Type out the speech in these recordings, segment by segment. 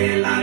Bella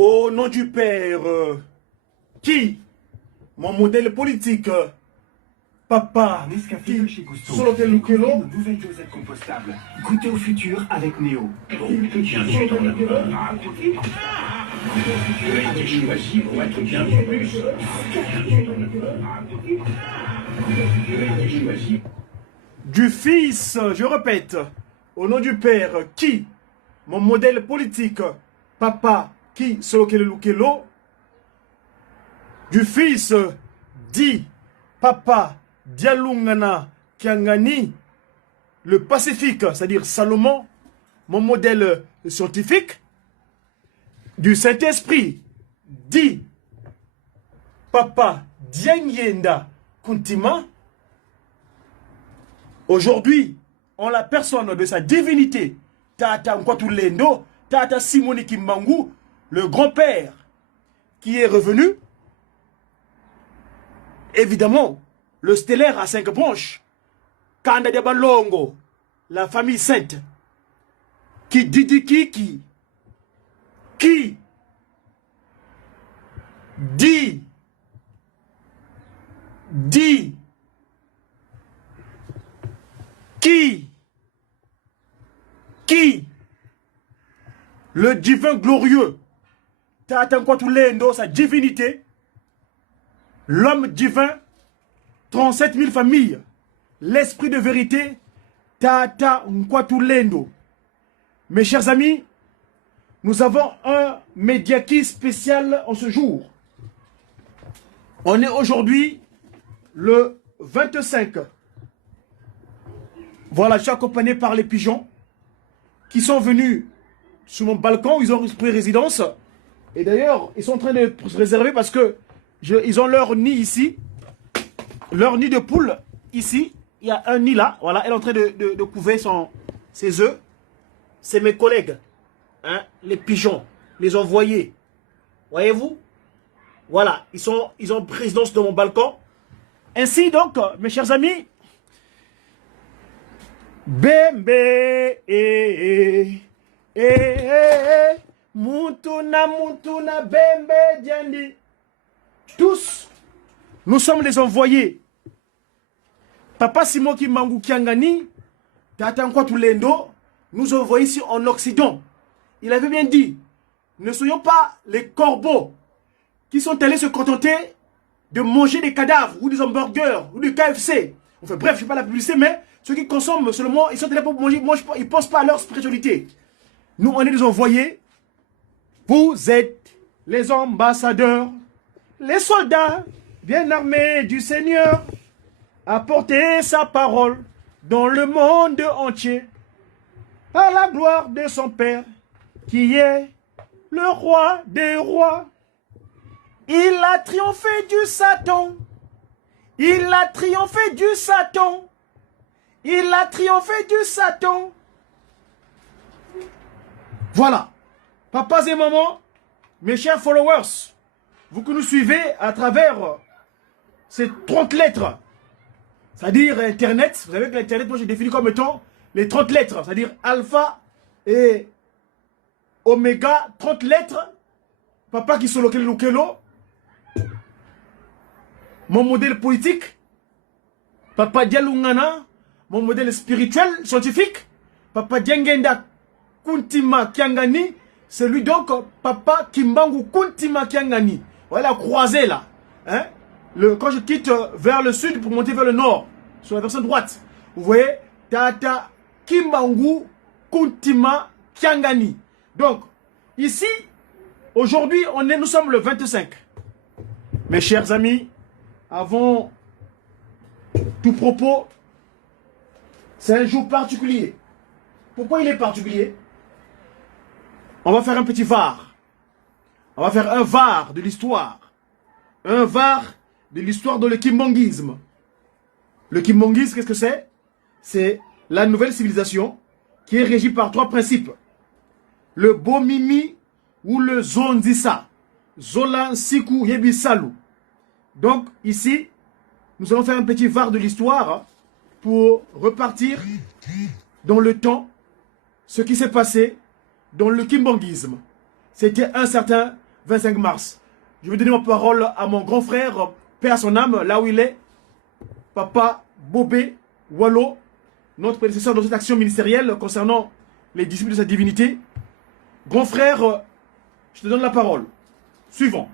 Au nom du Père, qui, mon modèle politique, papa, Nescafé chez Gusto. Solo que Lukelo, Une nouvelle dosette compostable. Goûtez au futur avec Néo. Bienvenue dans le beurre à côté. Tu as été choisi pour être bienvenu. Bienvenue dans le beurre à côté. Tu as été choisi. du Fils, je répète, au nom du Père, qui, mon modèle politique, papa, qui, Solo que Lukelo, du Fils, dit, papa, Dialungana, Kiangani, le Pacifique, c'est-à-dire Salomon, mon modèle scientifique, du Saint-Esprit, dit, papa, Dianyenda, Kuntima, aujourd'hui, en la personne de sa divinité, Tata Nkwatulendo, Tata Simoni Kimbangu, le grand-père qui est revenu, évidemment, le stellaire à 5 branches, Kanda de Balongo, la famille sainte, qui dit qui le divin glorieux, Tata Nkwatulendo, sa divinité, l'homme divin, 37 000 familles, l'esprit de vérité, Tata Nkwatulendo. Mes chers amis, nous avons un médiaki spécial en ce jour. On est aujourd'hui le 25. Voilà, je suis accompagné par les pigeons qui sont venus sur mon balcon, ils ont pris résidence. Et d'ailleurs, ils sont en train de se réserver parce que ils ont leur nid ici. Leur nid de poule ici. Il y a un nid là. Voilà, elle est en train de couver ses œufs. C'est mes collègues. Hein, les pigeons. Les envoyés. Voyez-vous? Voilà, ils ont pris résidence dans mon balcon. Ainsi donc, mes chers amis, Bembe, Mutuna, Bembe, Diandi. Tous, nous sommes les envoyés. Papa Simon Kimbangu Kiangani, Tata Nkwatulendo, nous envoyés ici en Occident. Il avait bien dit, ne soyons pas les corbeaux qui sont allés se contenter de manger des cadavres ou des hamburgers ou du KFC. Enfin bref, je ne fais pas la publicité, mais ceux qui consomment seulement, ils sont allés pour manger, ils ne pensent pas à leur spiritualité. Nous, on est des envoyés. Vous êtes les ambassadeurs, les soldats bien armés du Seigneur, à porter sa parole dans le monde entier, à la gloire de son Père, qui est le roi des rois. Il a triomphé du Satan. Il a triomphé du Satan. Il a triomphé du Satan. Voilà. Papas et mamans, mes chers followers, vous que nous suivez à travers ces 30 lettres, c'est-à-dire Internet. Vous savez que l'Internet, moi j'ai défini comme étant les 30 lettres, c'est-à-dire alpha et oméga, 30 lettres. Papa qui sont Lukelo, mon modèle politique, Papa Dialungana, mon modèle spirituel, scientifique, Papa Diangenda Kuntima Kiangani, c'est lui donc Papa Kimbangu Kuntima Kiangani. Voilà la croisée là. Hein? Quand je quitte vers le sud pour monter vers le nord, sur la version droite, vous voyez Tata Kimbangu Kuntima Kiangani. Donc, ici, aujourd'hui, nous sommes le 25. Mes chers amis, avant tout propos, c'est un jour particulier. Pourquoi il est particulier? On va faire un petit VAR. On va faire un VAR de l'histoire. Un VAR de l'histoire de le kimbanguisme. Le kimbanguisme, qu'est-ce que c'est? C'est la nouvelle civilisation qui est régie par 3 principes. Le Bomimi ou le Zonzisa. Zola Siku Yebisalu. Donc ici, nous allons faire un petit VAR de l'histoire pour repartir dans le temps ce qui s'est passé dans le kimbanguisme. C'était un certain 25 mars. Je vais donner ma parole à mon grand frère, paix à son âme, là où il est, Papa Bobé Wallo, notre prédécesseur dans cette action ministérielle concernant les disciples de sa divinité. Grand frère, je te donne la parole. Suivant.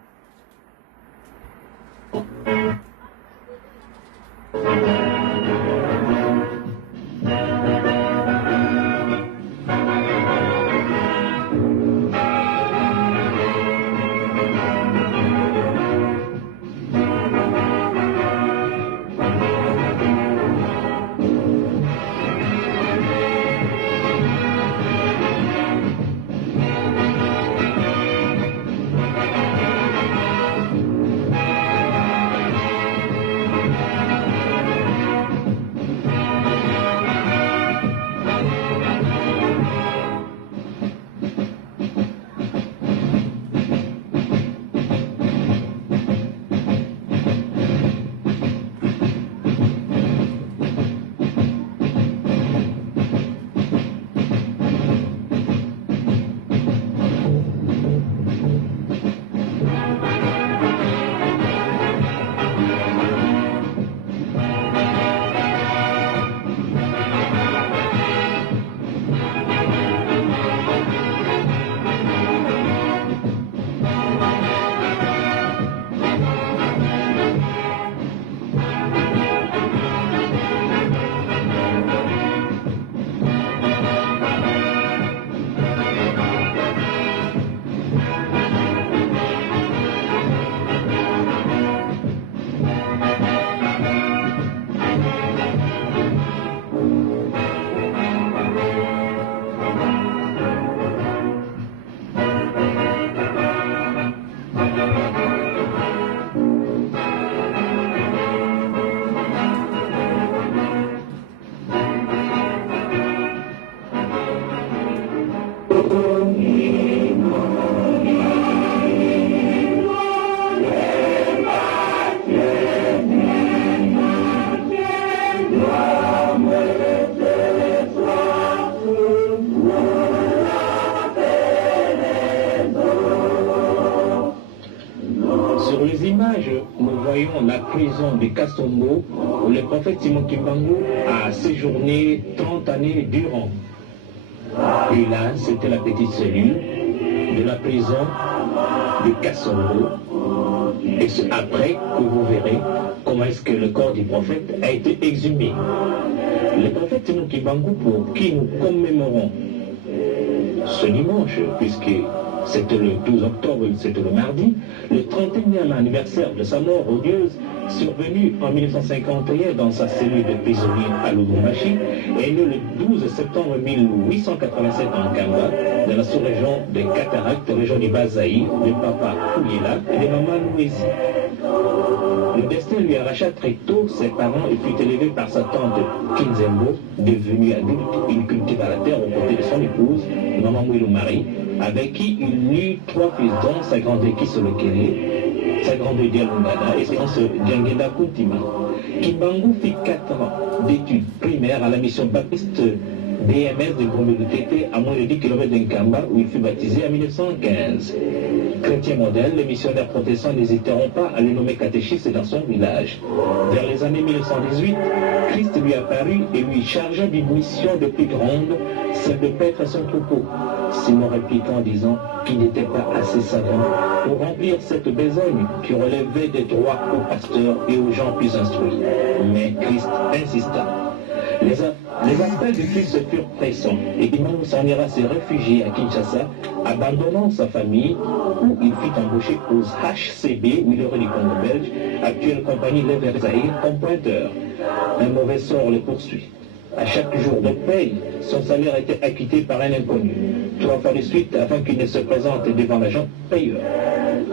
Sur les images, nous voyons la prison de Kasongo où le prophète Simon Kimbangu a séjourné 30 années durant. Et là, c'était la petite cellule de la prison de Kasongo. Et c'est après que vous verrez comment est-ce que le corps du prophète a été exhumé. Le prophète Simon Kimbangu, pour qui nous commémorons ce dimanche, puisque c'était le 12 octobre, c'était le mardi, le 31e anniversaire de sa mort odieuse, survenue en 1951 dans sa cellule de prisonnier à Lubumbashi, est né le 12 septembre 1887 en Kamba, dans la sous-région de Cataracte, région du Bazaï, de Papa Kouyela et de Maman Louisi. Le destin lui arracha très tôt ses parents et fut élevé par sa tante Kinzembo, devenue adulte. Il cultiva la terre aux côtés de son épouse, Maman Mouilou Marie, avec qui il eut 3 fils dont sa grande Kisolokele, sa grande Dialungada et son Djangeda Kuntima. Kimbangu fit 4 ans d'études primaires à la mission baptiste DMS de Gombe-Lutete à moins de 10 km d'Nkamba où il fut baptisé en 1915. Chrétien modèle, les missionnaires protestants n'hésiteront pas à le nommer catéchiste dans son village. Vers les années 1918, Christ lui apparut et lui chargea d'une mission de plus grande, celle de paître son troupeau. Simon répliqua en disant qu'il n'était pas assez savant pour remplir cette besogne qui relevait des droits aux pasteurs et aux gens plus instruits. Mais Christ insista. Les appels de Christ furent pressants et Kimbangu s'en ira se réfugier à Kinshasa, abandonnant sa famille où il fut embauché aux HCB, Wheelery du Congo belge, actuelle compagnie Lever Zahir, comme pointeur. Un mauvais sort le poursuit. À chaque jour de paye, son salaire était acquitté par un inconnu. 3 fois de suite avant qu'il ne se présente devant l'agent payeur.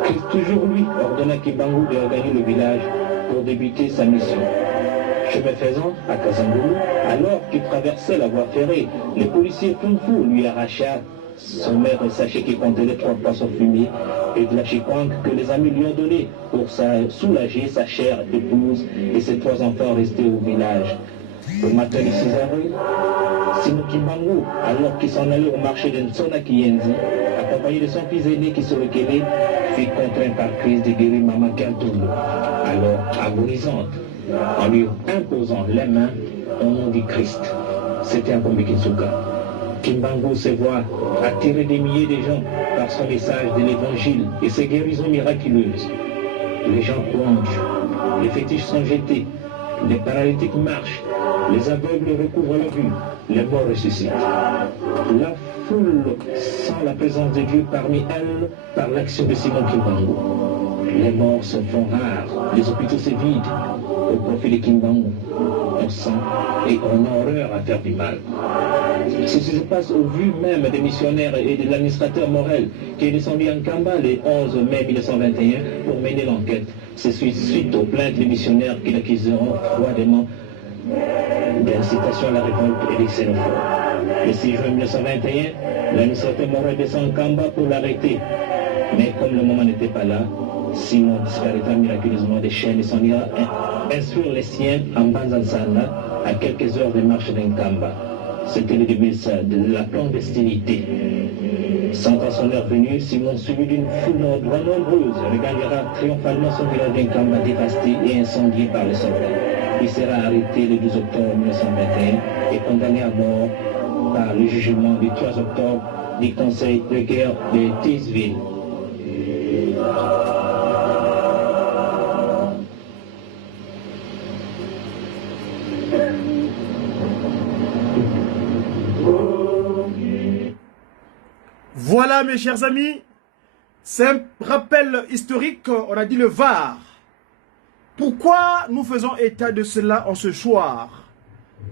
Christ, toujours lui, ordonna Kimbangu de regagner le village pour débuter sa mission. Chemin faisant, à Kasangulu, alors qu'il traversait la voie ferrée, les policiers Kung Fu lui arracha son maigre sachet qui contenait 3 poissons fumés et de la chikwang que les amis lui ont donné pour soulager sa chère épouse et ses 3 enfants restés au village. Au matin du 6 avril, Simon Kimbangu, alors qu'il s'en allait au marché de Nsona Kiyenzi, accompagné de son fils aîné qui se reculait, fut contraint par crise de guérir Maman Kantoulou, alors agonisante, en lui imposant les mains au nom du Christ. C'était un Kinsuka. Kimbangu se voit attirer des milliers de gens par son message de l'évangile et ses guérisons miraculeuses. Les gens plongent, les fétiches sont jetés, les paralytiques marchent, les aveugles recouvrent la vue, les morts ressuscitent. La foule sent la présence de Dieu parmi elles par l'action de Simon Kimbangu. Les morts se font rares, les hôpitaux se vident au profit de Kimbangu. On sent et on a horreur à faire du mal. Ceci se passe au vu même des missionnaires et de l'administrateur Morel qui est descendu en Kamba le 11 mai 1921 pour mener l'enquête. C'est suite aux plaintes des missionnaires qui l'accuseront froidement d'incitation à la révolte et des xénophobes. Le 6 juin 1921, l'administrateur Morel descend en Kamba pour l'arrêter. Mais comme le moment n'était pas là, Simon disparaîtra miraculeusement des chaînes et s'en ira instruire les siens en Banzansana à quelques heures de marche d'Nkamba. C'était le début de la clandestinité. Sentant son heure venue, Simon, suivi d'une foule nombreuse, regagnera triomphalement son village d'Nkamba dévasté et incendié par les soldats. Il sera arrêté le 12 octobre 1921 et condamné à mort par le jugement du 3 octobre du Conseil de guerre de Tisville. Voilà mes chers amis, c'est un rappel historique, on a dit le Var. Pourquoi nous faisons état de cela en ce soir?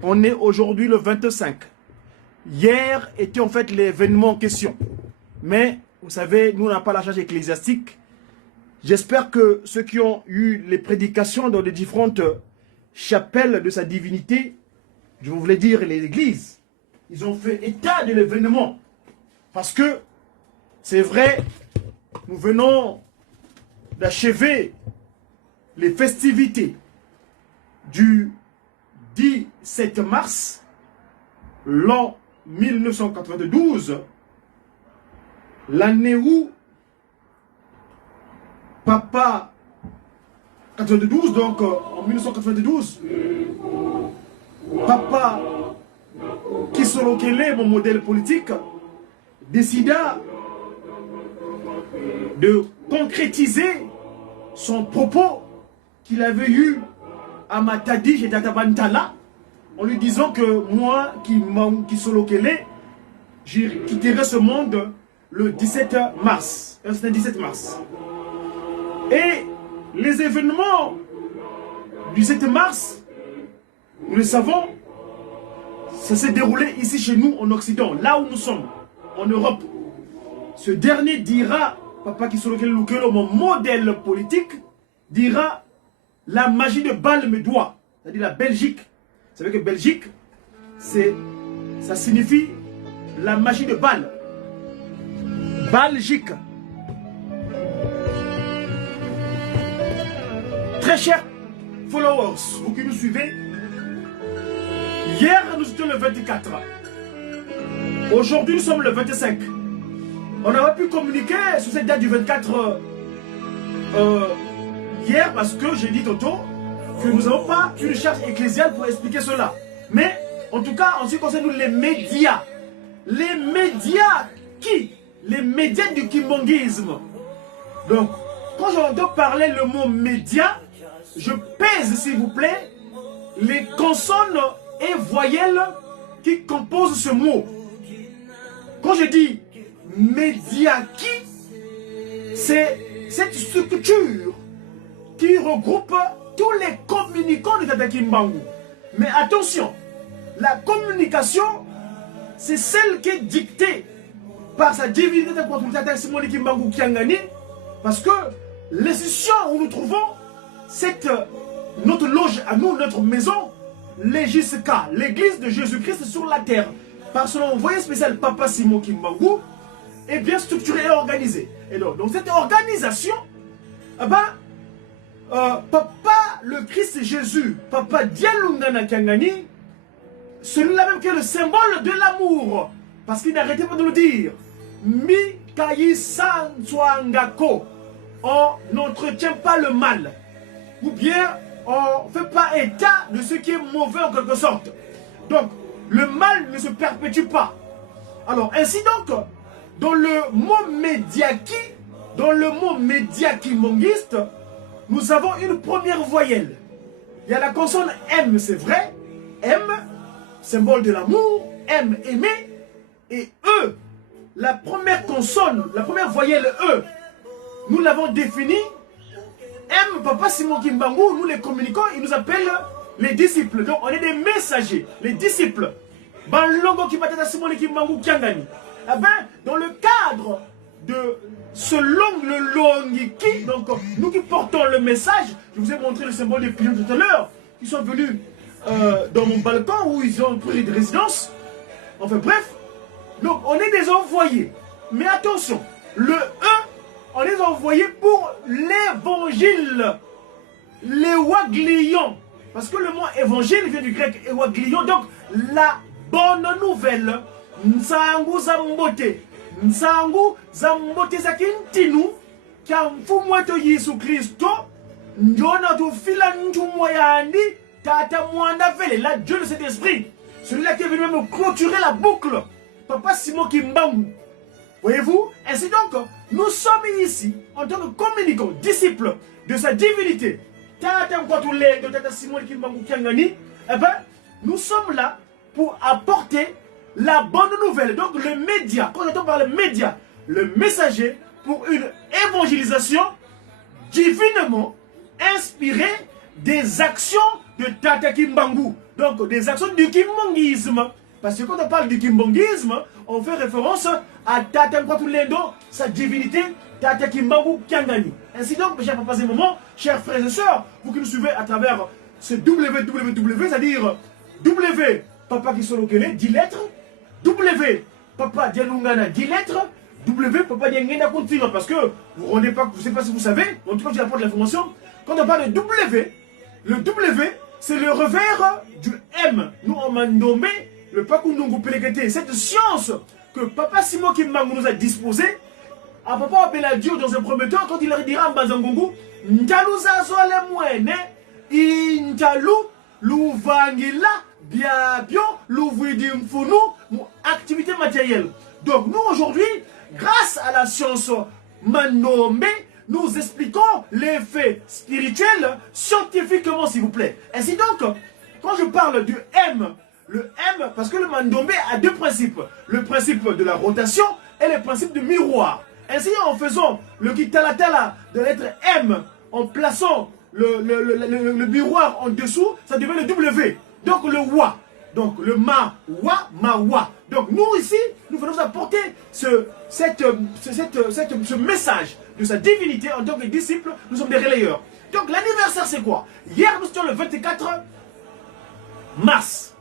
On est aujourd'hui le 25. Hier était en fait l'événement en question. Mais vous savez, nous n'avons pas la charge ecclésiastique. J'espère que ceux qui ont eu les prédications dans les différentes chapelles de sa divinité, je voulais dire les églises, ils ont fait état de l'événement. Parce que, c'est vrai, nous venons d'achever les festivités du 17 mars, l'an 1992, l'année où Papa 92, donc en 1992, Papa Kisolokele, mon modèle politique, décida de concrétiser son propos qu'il avait eu à Matadi et Tatabantala en lui disant que moi, qui Solokele, je quitterai ce monde le 17 mars. C'était le 17 mars. Et les événements du 7 mars, nous le savons, ça s'est déroulé ici chez nous en Occident, là où nous sommes, en Europe. Ce dernier dira, Papa Kisolokele Lukelo, mon modèle politique, dira la magie de Bâle me doit, c'est-à-dire la Belgique. Vous savez que Belgique, ça signifie la magie de Bâle. Belgique. Très chers followers, vous qui nous suivez, hier nous étions le 24. Aujourd'hui nous sommes le 25. On aurait pu communiquer sur cette date du 24 hier parce que j'ai dit tantôt que nous n'avons pas une charge ecclésiale pour expliquer cela. Mais en tout cas, en ce qui concerne les médias qui? Les médias du kimbongisme. Donc, quand j'entends parler le mot média, je pèse s'il vous plaît les consonnes et voyelles qui composent ce mot. Quand je dis média qui, c'est cette structure qui regroupe tous les communicants de Tata Kimbangu. Mais attention, la communication, c'est celle qui est dictée par sa divinité contre Tata Simon Kimbangu Kiangani, parce que l'institution où nous trouvons, notre loge à nous, notre maison, l'EJSK, l'église de Jésus-Christ sur la terre, par son envoyé spécial Papa Simon Kimbangu, est bien structurée et organisée. Et donc, dans cette organisation, Papa le Christ Jésus, Papa Dialungana Kiangani, celui-là même qui est le symbole de l'amour, parce qu'il n'arrêtait pas de le dire. Mi Kayi Sansuangako, on n'entretient pas le mal, ou bien on ne fait pas état de ce qui est mauvais en quelque sorte. Donc, le mal ne se perpétue pas. Alors, ainsi donc, dans le mot médiaki mongiste, nous avons une première voyelle. Il y a la consonne M, c'est vrai. M, symbole de l'amour. M, aimer. Et E, la première consonne, la première voyelle E, nous l'avons définie. M, Papa Simon Kimbangu, nous les communicants, ils nous appellent les disciples. Donc, on est des messagers, les disciples. Banlongo Kibatata Simon Kimbangu Kiangani. Eh bien, dans le cadre de ce le longiki, donc nous qui portons le message, je vous ai montré le symbole des pigeons tout à l'heure, qui sont venus dans mon balcon où ils ont pris de résidence. Enfin bref, donc on est des envoyés. Mais attention, le E, on est envoyés pour l'évangile, l'éwaglion. Parce que le mot évangile vient du grec éwaglion, donc la bonne nouvelle. Nsangu zambote. Nsangu zambote zakintinu kya mfumu wetu Yesu Kristo njona tufila ntumwayandi tata mwanda vele la Dieu de cet esprit. Celui-là qui est venu même clôturer la boucle. Papa Simon Kimbangu. Voyez-vous? Ainsi donc, nous sommes ici en tant que communicants, disciples de sa divinité. Tata Mkwatule de Tata Simon Kimbangu Kiangani. Eh bien, nous sommes là pour apporter la bonne nouvelle. Donc le média, quand on entend par le média, le messager pour une évangélisation divinement inspirée des actions de Tata Kimbangu. Donc des actions du kimbanguisme. Parce que quand on parle du kimbanguisme, on fait référence à Tata Mkwatulendo, sa divinité, Tata Kimbangu Kiangani. Ainsi donc, mes chers papas et mamans, chers frères et sœurs, vous qui nous suivez à travers ce www, c'est-à-dire W, Papa Kisolokele, 10 lettres, W, Papa Dialungana, 10 lettres, W, Papa Diangena continue, parce que vous ne rendez pas, je ne sais pas si vous savez, en tout cas je apporte l'information, quand on parle de W, le W, c'est le revers du M. Nous, on m'a nommé le Pakundungu Pelekete, cette science que Papa Simon Kimbangu nous a disposée, à Papa Abeladio dans un premier temps, quand il leur dira en Bazangungu, Ntalu Zazole Mwene, Intalu, Louvangila, Biabio, Louvridimfunu, activité matérielle. Donc nous aujourd'hui, grâce à la science Manombe, nous expliquons les faits spirituels scientifiquement, s'il vous plaît. Ainsi donc, quand je parle du M, le M, parce que le Mandombe a deux principes. Le principe de la rotation et le principe du miroir. Ainsi, en faisant le kitalatala de la lettre M, en plaçant le miroir en dessous, ça devient le W. Donc le Wa. Donc le Ma, Wa, Ma, Wa. Donc nous ici, nous venons apporter ce message de sa divinité en tant que disciples. Nous sommes des relayeurs. Donc l'anniversaire c'est quoi? Hier nous étions le 24 mars.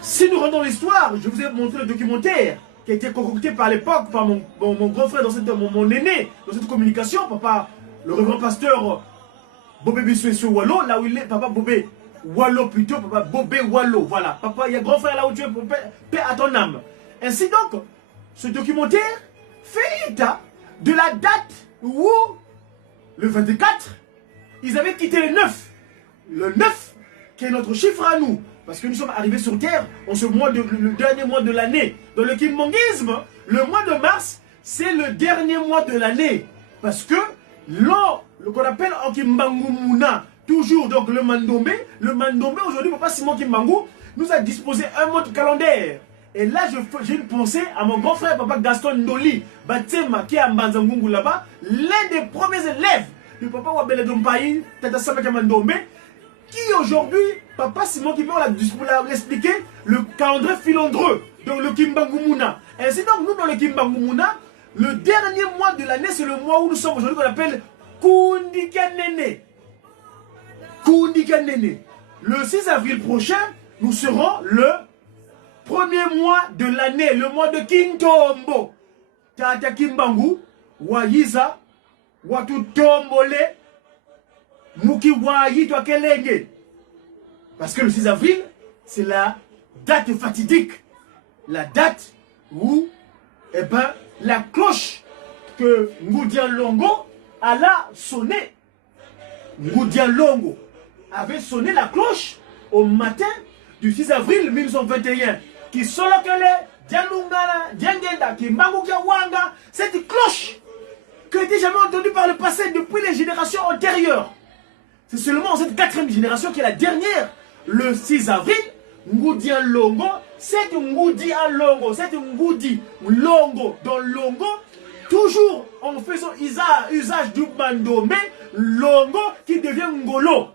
Si nous rendons l'histoire, je vous ai montré le documentaire qui a été concocté par l'époque par mon grand frère, mon aîné, dans cette communication, papa, le révérend pasteur Bobé Bissou Wallo, là où il est, papa Bobé Wallo plutôt, papa Bobé Wallo, voilà, papa, il y a grand frère là où tu es, paix à ton âme. Ainsi donc, ce documentaire fait état de la date où, le 24, ils avaient quitté le 9. Le 9, qui est notre chiffre à nous. Parce que nous sommes arrivés sur Terre en ce mois le dernier mois de l'année. Dans le kimbanguisme, le mois de mars, c'est le dernier mois de l'année. Parce que le qu'on appelle en Kimbangumuna, toujours donc le Mandombe aujourd'hui, Papa Simon Kimbangu nous a disposé un mode calendaire. Et là, j'ai une pensée à mon grand frère, Papa Gaston Ndoli, Batsema, qui est à Mbanzangungu là-bas, l'un des premiers élèves du Papa Wabele Dompaï, Tata Samaka Mandombe, qui aujourd'hui, Papa Simon Kimbangu l'a expliqué, le calendrier filandreux. Donc le Kimbangumuna. Ainsi donc, nous dans le Kimbangumuna, le dernier mois de l'année, c'est le mois où nous sommes aujourd'hui qu'on appelle Kundikanene. Kundikanene. Le 6 avril prochain, nous serons le premier mois de l'année, le mois de Kintombo. Tata Kimbangu, Wayiza, Watu Tombole, Muki Wayi Kelenge. Parce que le 6 avril, c'est la date fatidique. La date où, eh ben, la cloche que Ngoudian Longo alla sonner. Ngoudian Longo avait sonné la cloche au matin du 6 avril 1921. Qui solokele, Dialungana, Diangenda, qui Mangoukia Wanga, cette cloche qui n'était jamais entendue par le passé depuis les générations antérieures. C'est seulement cette 4e génération qui est la dernière, le 6 avril, Ngoudian Longo, cette Ngoudian Longo, cette Ngoudi Longo, dans Longo, toujours en faisant usage du bandomé, Longo qui devient Ngolo.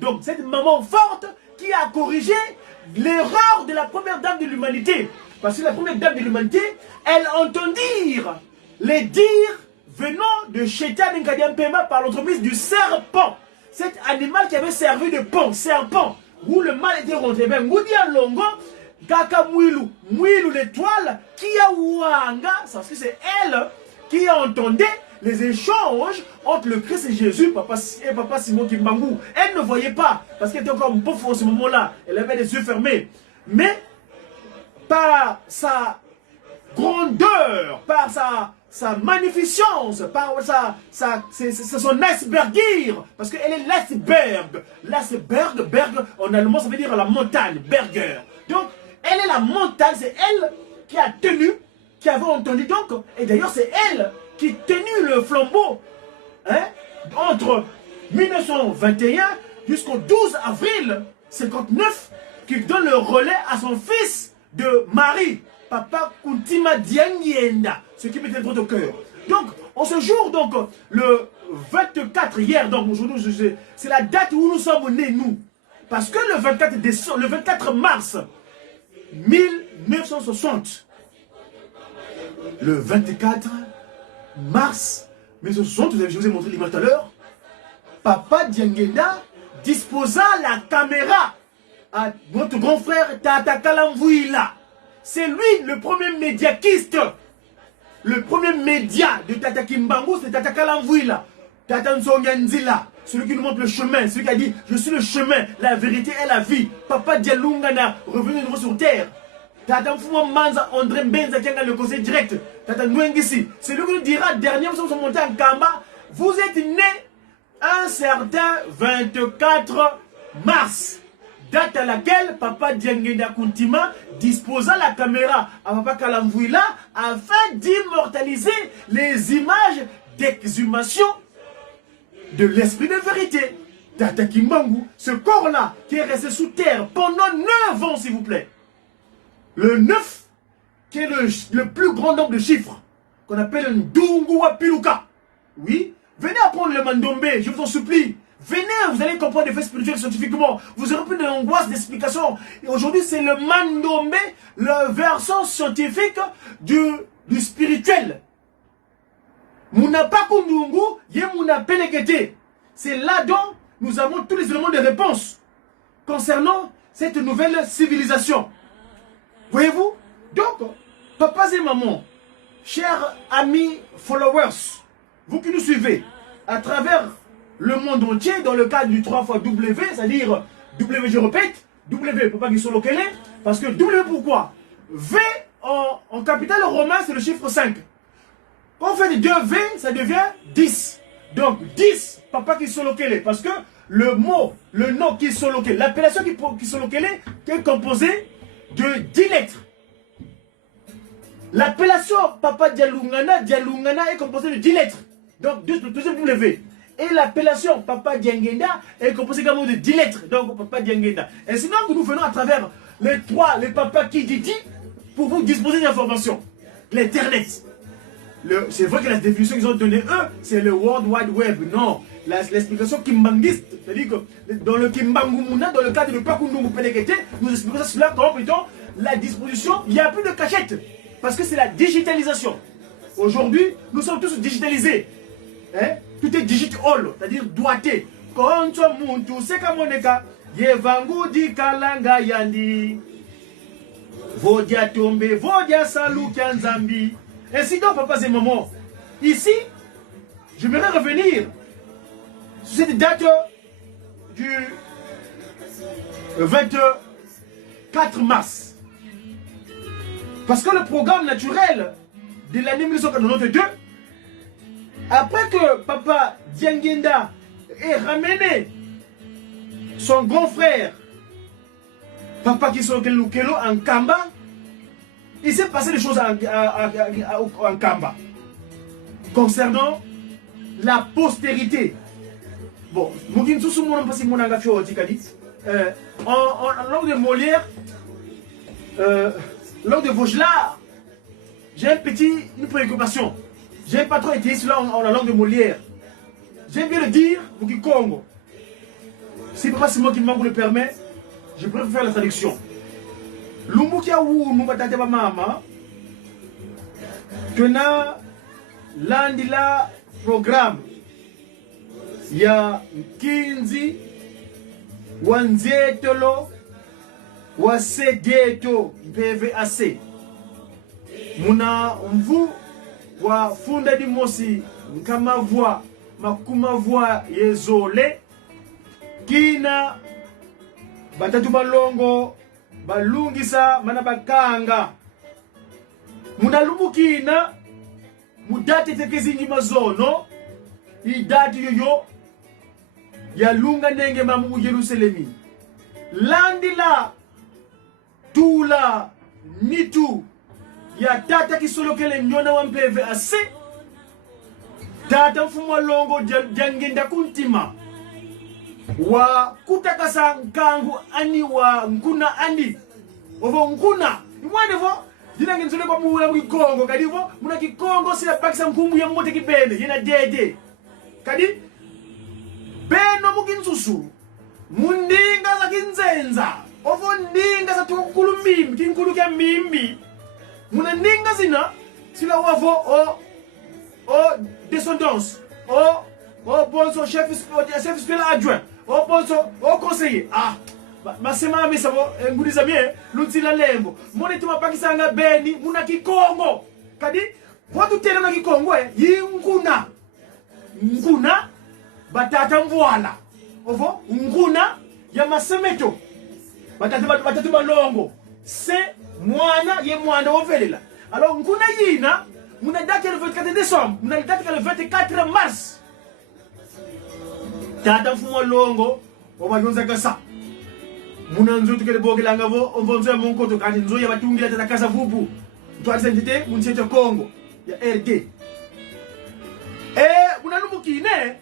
Donc cette maman forte qui a corrigé l'erreur de la première dame de l'humanité. Parce que la première dame de l'humanité, elle entend dire les dires venant de Chetan Nkadiam Pema par l'entremise du serpent. Cet animal qui avait servi de pont, serpent, où le mal était rentré. Ben, Ngoudian Longo, Kaka Mouilou l'étoile, qui a Wanga, parce que c'est elle qui entendait les échanges entre le Christ et Jésus, papa Simon Kimbangu. Elle ne voyait pas, parce qu'elle était encore un pauvre en ce moment-là. Elle avait les yeux fermés. Mais, par sa grandeur, par sa magnificence, par c'est son icebergir, parce qu'elle est l'iceberg. L'iceberg, berg, en allemand, ça veut dire la montagne, berger. Donc, elle est la montagne, c'est elle qui a tenu, qui avait entendu donc, et d'ailleurs c'est elle qui tenait le flambeau, hein, entre 1921 jusqu'au 12 avril 59, qui donne le relais à son fils de Marie, Papa Kuntima Diangienda, ce qui m'était trop au cœur. Donc, en ce jour, donc, le 24 hier, donc aujourd'hui, c'est la date où nous sommes nés, nous. Parce que le 24 mars 1960, le 24 mars 1960, je vous ai montré l'image tout à l'heure, Papa Diangienda disposa la caméra à notre grand frère Tata Kalamvouila. C'est lui le premier médiaquiste. Le premier média de Tata Kimbangu, c'est Tata Kalamvouila. Tata Nzonganzila, celui qui nous montre le chemin, celui qui a dit « Je suis le chemin, la vérité et la vie ». Papa Dialungana, revenu de nouveau sur terre. Tata Mfouma Manza, André Mbenza qui a le conseil direct. Tata Nwengisi, c'est lui qui nous dira, dernier, nous sommes montés en Kamba, vous êtes né un certain 24 mars. Date à laquelle Papa Diangienda Kuntima disposa la caméra à Papa Kalamvouila afin d'immortaliser les images d'exhumation de l'esprit de vérité. Tata Kimbangu, ce corps-là qui est resté sous terre pendant 9 ans, s'il vous plaît. Le 9, qui est le plus grand nombre de chiffres, qu'on appelle un Ndunguwa Piluka. Oui, venez apprendre le Mandombe, je vous en supplie. Venez, vous allez comprendre les faits spirituels scientifiquement. Vous aurez plus de l'angoisse d'explication. Et aujourd'hui, c'est le Mandombe, le versant scientifique du spirituel. Mouna Pakundungu, Yemouna Pelekete. C'est là dont nous avons tous les éléments de réponse concernant cette nouvelle civilisation. Voyez-vous? Donc, papas et mamans, chers amis followers, vous qui nous suivez à travers le monde entier dans le cadre du 3 fois W, c'est-à-dire W, je répète, W, pour pas qu'ils soient localisés, parce que W pourquoi? V en capital romain, c'est le chiffre 5. Quand on fait 2V, ça devient 10. Donc 10, papa qui sont localisés, parce que le mot, le nom qui sont localisés, l'appellation qui sont localisés est composée de 10 lettres. L'appellation Papa Dialungana est composée de 10 lettres. Donc deuxième W. Et l'appellation Papa Diangienda est composée également de 10 lettres. Donc Papa Diangienda. Et sinon que nous venons à travers les papas qui dit pour vous disposer d'informations. L'Internet. C'est vrai que la définition qu'ils ont donnée eux, c'est le World Wide Web. Non. L'explication kimbanguiste, c'est-à-dire que dans le Kimbangumuna, dans le cadre de Pakundungu Pelekete, nous expliquons ça cela comment peut-on la disposition, il n'y a plus de cachette. Parce que c'est la digitalisation. Aujourd'hui, nous sommes tous digitalisés. Hein? Tout est digital, c'est-à-dire doigté. Konto muntu sekamoneka yevangu di kalanga yandi. Vodia tombe, vodia salu kianzambi. Ainsi donc, papas et mamans. Ici, j'aimerais revenir sur cette date du 24 mars. Parce que le programme naturel de l'année 1992, après que Papa Diangenda ait ramené son grand frère, Papa Kisokelo en Kamba, il s'est passé des choses en Kamba concernant la postérité. Bon, en langue de Molière, langue de Vaugelas, j'ai une préoccupation. J'ai pas trop été cela en la langue de Molière. J'aime bien le dire pour qui Congo. Si Papa Simon qui me le permet, je préfère faire la traduction. Lumbukia ou Nubatata Mama, tena landila programme. Il y a Kinzi, Wanzetolo, Wasedeto, PVAC. Muna mvu wa funda di mosi nkama voix makuma voix yezole kina batatu balongo balungisa mana bakanga muna lumukina mudate tekezingi mazono idati yoyo ya lunga nenge mamu Yerusalemi landila tula nitu ya tata kisolokele nyona wa PVAC tata mfumo longo jangenda kuntima wa kutakasa nkangu ani wa nkuna ani ovo nkuna imwane vo dina ngenzole kwa muula mu Kongo kadivo muna kikongo sila pakisa mkumbu ya mmote kipende yena dede kadi beno mukinsusu mundinga za kinzenza ovo ndinga za tukulu mimbi kinkulu kya mimbi muna ndinga zina sila wavo o descendance o bonso chef spécial adjoint o bonso o conseiller masema misabo nguliza bien lutsila lembo mone tuma pakisanga beni muna kikongo kadi watu tena na kikongo yinguna nguna batata mvwala ovo nguna ya masemeto batatu balongo se mwana ye mwana ovelela alors nguna yina muna date le 24 décembre muna date le 24 mars tata mfumo longo obayonza kasa muna nzutu kele bogelanga vo ovonzo ya monkoto kati nzo ya batungila tata kasa vupu twalisa ndite munchecho Kongo ya RD muna lumukine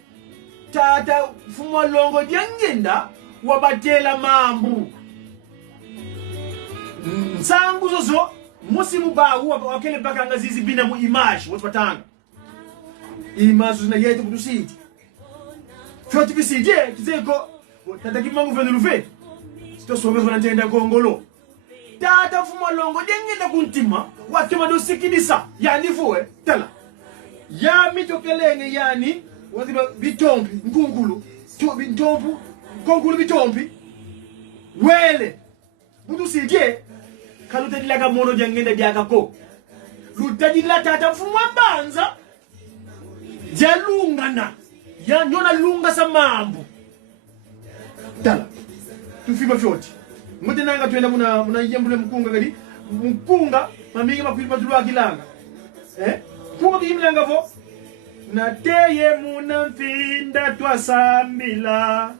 tata mfumo longo diangenda wabatela mambu nsangu zozo musimu bawu wakele bakanga zizi bina mu image watu batanga image zina yetu kutusiti foti bisije kizeko tata kimangu venu luve sito sobezo nantenda kongolo tata mfumo longo dengenda kuntima watema do sikidisa yani fuwe tala ya mitokelenge yani wati bitompi nkungulu to bitompu kongulu bitompi wele budu sije kalutadila ka mono jangenda diaka ko lutadila tata mfumo banza jalungana ya nyona lunga sa mambo tala tufima fyoti ngote nanga twenda muna yembule mkunga kali mkunga mamingi makwili matulu akilanga kunga kiyimlanga vo na teye muna mfinda twasambila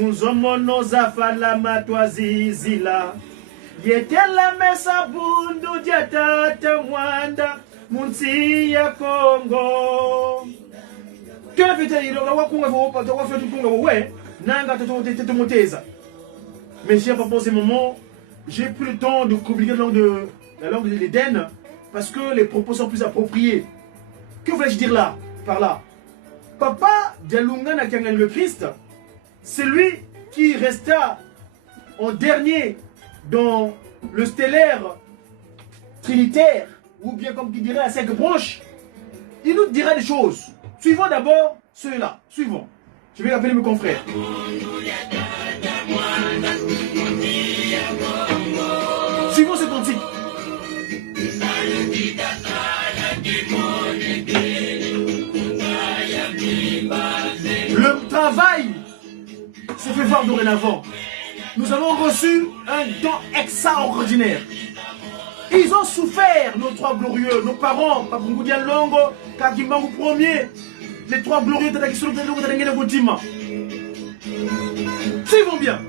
muzomono za falama twazizila yetela mesa bundu jatata mwanda munsi ya Kongo kela fete ilo wakunga vo wafete kunga we nanga totomoteza. Mais chers papas et mamans, j'ai pris le temps de communiquer la langue de l'Éden parce que les propos sont plus appropriés. Que voulais-je dire là, par là? Papa Dialunga Nakangan le Christ, c'est lui qui resta en dernier dans le stellaire trinitaire, ou bien comme qui dirait à 5 branches, il nous dira des choses. Suivons d'abord ceux-là. Suivons. Je vais appeler mes confrères. Suivons ce cantique. Le travail s'est fait voir dorénavant. Nous avons reçu un don extraordinaire. Ils ont souffert, nos trois glorieux, nos parents, Papungoudian Longo, Kakimbangu Premier, les trois glorieux de la question de Goutima. Suivons bien.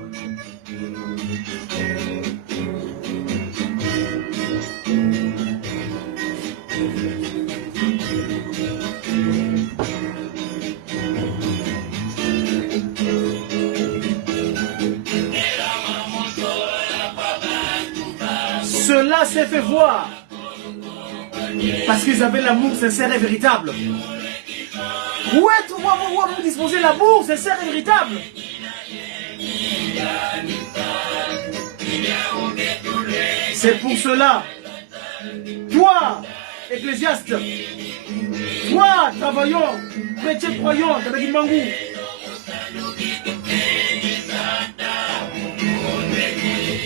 Cela s'est fait voir parce qu'ils avaient l'amour sincère et véritable. Où est-vous disposer l'amour sincère et véritable? C'est pour cela, toi, ecclésiaste, toi, travaillant, chrétien croyant, Tadagimbangu,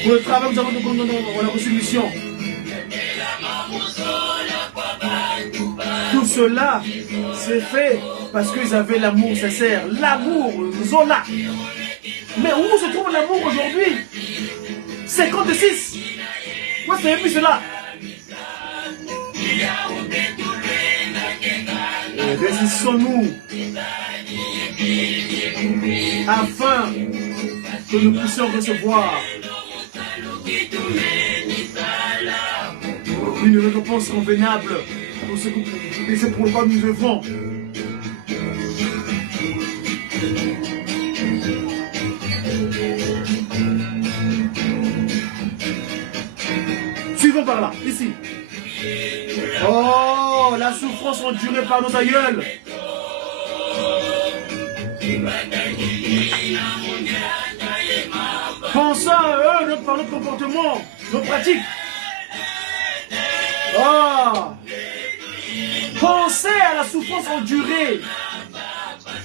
pour le travail, nous avons reçu une mission. Tout cela s'est fait parce qu'ils avaient l'amour sincère. L'amour, Zola. Mais où se trouve l'amour aujourd'hui? 56. Moi, c'est plus cela. Résistons-nous afin que nous puissions recevoir une récompense convenable pour ce que c'est pour quoi nous œuvrons. Suivons par là, ici. Oh, la souffrance endurée par nos aïeuls. Pensons à eux par notre comportement, nos pratiques. Oh, pensez à la souffrance endurée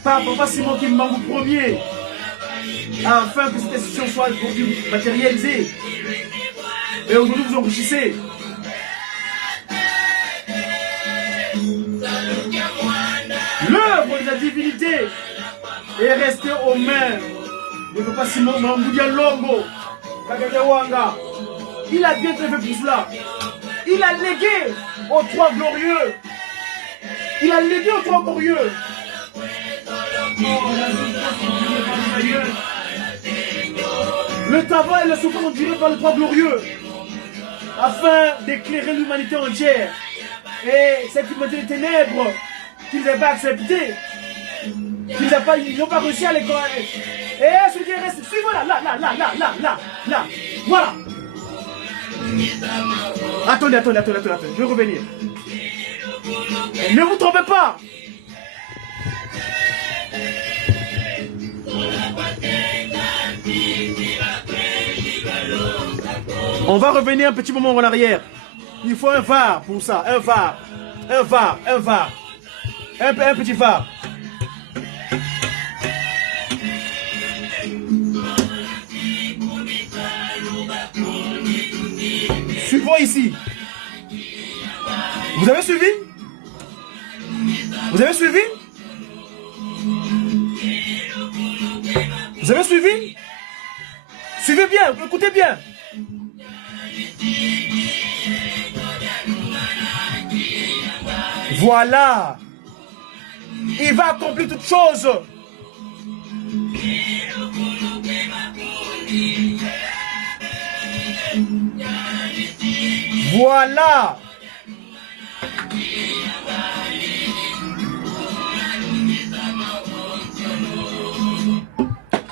par Papa Simon Kimbangu Premier, afin que cette institution soit matérialisée. Et aujourd'hui, vous enrichissez. L'œuvre de la divinité est restée aux mains de Papa Simon Mangoudia Longo, Kakagawanga. Il a bien fait pour cela. Il a légué aux trois glorieux. Il a légué aux trois glorieux. Le travail et la souffrance ont duré par les trois glorieux, afin d'éclairer l'humanité entière. Et cette humanité des ténèbres qu'ils n'avaient pas acceptée, ils n'ont pas réussi à les connaître. Et celui qui est resté, suivez-la, là. Voilà. Attendez, je vais revenir. Ne vous trompez pas. On va revenir un petit moment en arrière. Il faut un phare pour ça, un phare. Un petit phare. Suivons ici. Vous avez suivi? Vous avez suivi? Vous avez suivi? Suivez bien, écoutez bien. Voilà. Il va accomplir toutes choses. Voilà.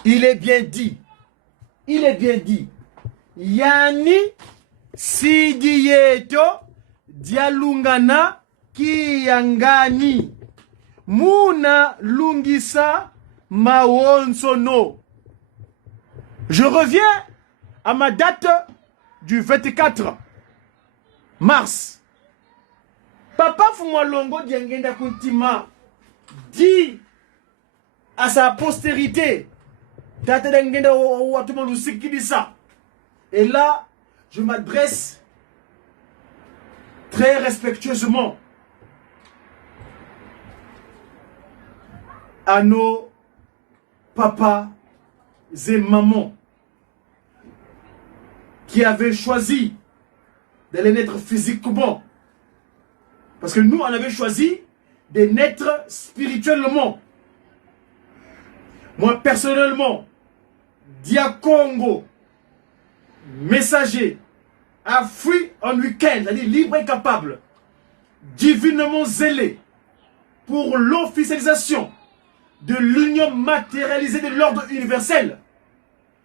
Il est bien dit. Il est bien dit. Yani Sidieto Dialungana Kiyangani Muna Lungisa Mawonsono. Je reviens à ma date du 24 mars. Papa Fumalongo Diangenda Kuntima dit à sa postérité, et là, je m'adresse très respectueusement à nos papas et mamans qui avaient choisi d'aller naître physiquement. Parce que nous, on avait choisi de naître spirituellement. Moi, personnellement, Diakongo, messager, a fui en week-end, c'est-à-dire libre et capable, divinement zélé pour l'officialisation de l'union matérialisée de l'ordre universel.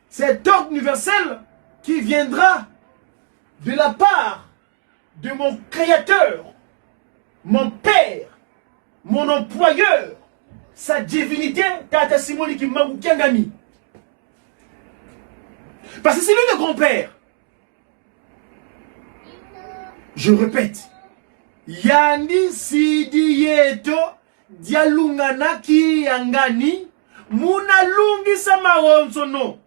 Cet ordre universel qui viendra de la part de mon créateur, mon père, mon employeur, sa divinité, Tata Simoni Kimbangu Kiangani. Parce que c'est lui le grand-père. Je répète. Yandi Sidieto Dialungana Kiangani Muna Lungi Samaronsono.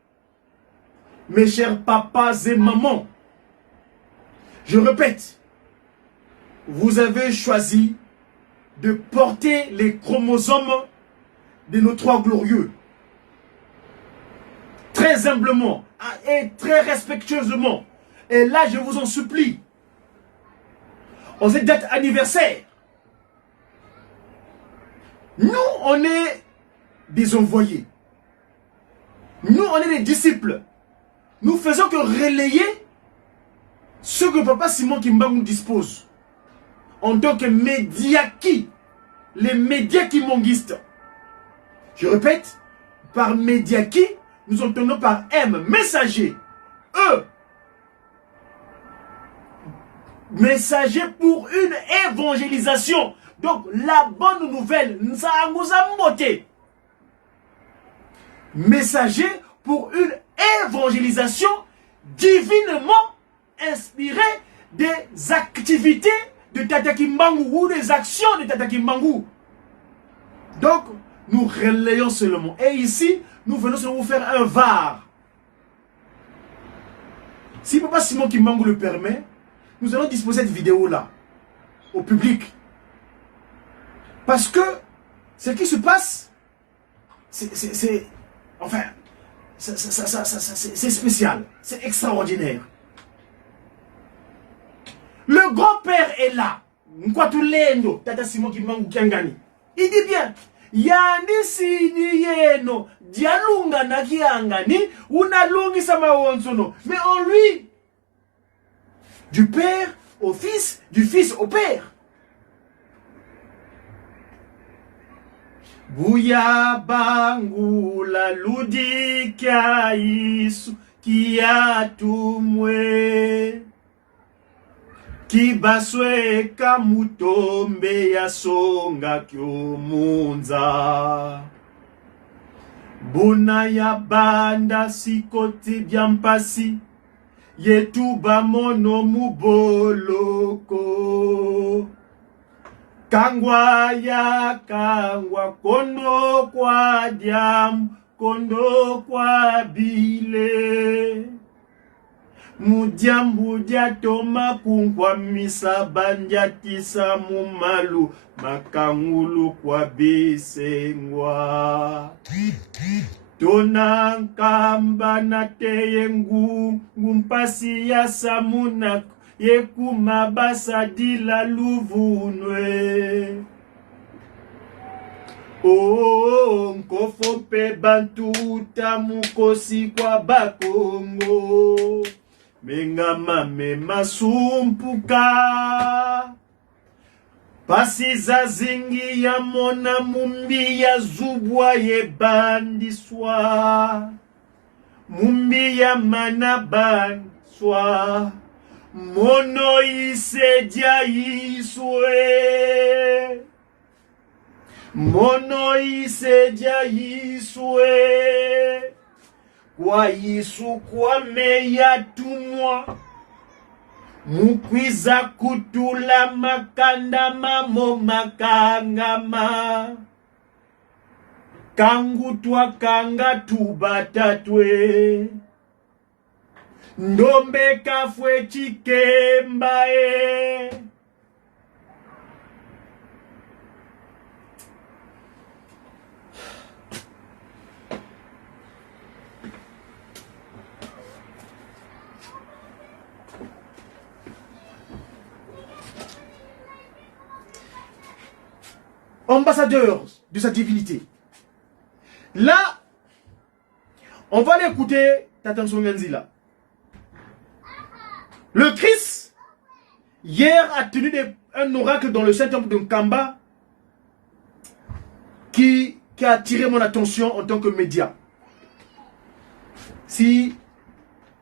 Mes chers papas et mamans, je répète, vous avez choisi de porter les chromosomes de nos trois glorieux. Très humblement et très respectueusement. Et là, je vous en supplie, en cette date anniversaire, nous, on est des envoyés. Nous, on est des disciples. Nous faisons que relayer ce que Papa Simon Kimbangu dispose en tant que médiaki, les médiakimongistes. Je répète, par médiaki, nous entendons par M, messager. E, messager pour une évangélisation. Donc, la bonne nouvelle, messager pour une évangélisation divinement inspirée des activités de Tata Kimbangu ou des actions de Tata Kimbangu. Donc, nous relayons seulement. Et ici, nous venons seulement vous faire un var. Si Papa Simon Kimbangu le permet, nous allons disposer cette vidéo-là au public. Parce que ce qui se passe, c'est enfin, c'est spécial, c'est extraordinaire. Le grand-père est là. Nkwatulendo, Tata Simon Kimbangu Kiangani. Il dit bien, Yandi Sidiyeno, Dialunga na Kiangani, Unalungi Samawonsono. Mais en lui, du père au fils, du fils au père. Buya bangula ludi kia isu kia tumwe kibaswe kamutombe ya songa kyomunza buna ya banda sikoti byampasi yetuba mono muboloko kangwa ya kangwa kondo kwa diam kondo kwa bile mudiambu dia toma kunkwa misabanja tisa mumalu makangulu kwa bisengwa tona nkamba na teye ngumpasi ya samuna yekuma basadi la luvunwe oh nkofo pe bantu tamukosi kwa bakongo mengama mema sumpuka pasi za zingi ya mona mumbi ya zubwa ye bandiswa mumbi ya manabandiswa mono isedia iswe mono isedia iswe kwa Yesu kwa meya tumwa Mukwiza kutula makanda mamo makangama. Kangutwa kanga tubatatwe. Ndombe kafwe chikemba e. Ambassadeur de sa divinité. Là, on va l'écouter, Tatan Songanzila. Le Christ, hier, a tenu un oracle dans le Saint-Temple de Nkamba qui a attiré mon attention en tant que média. Si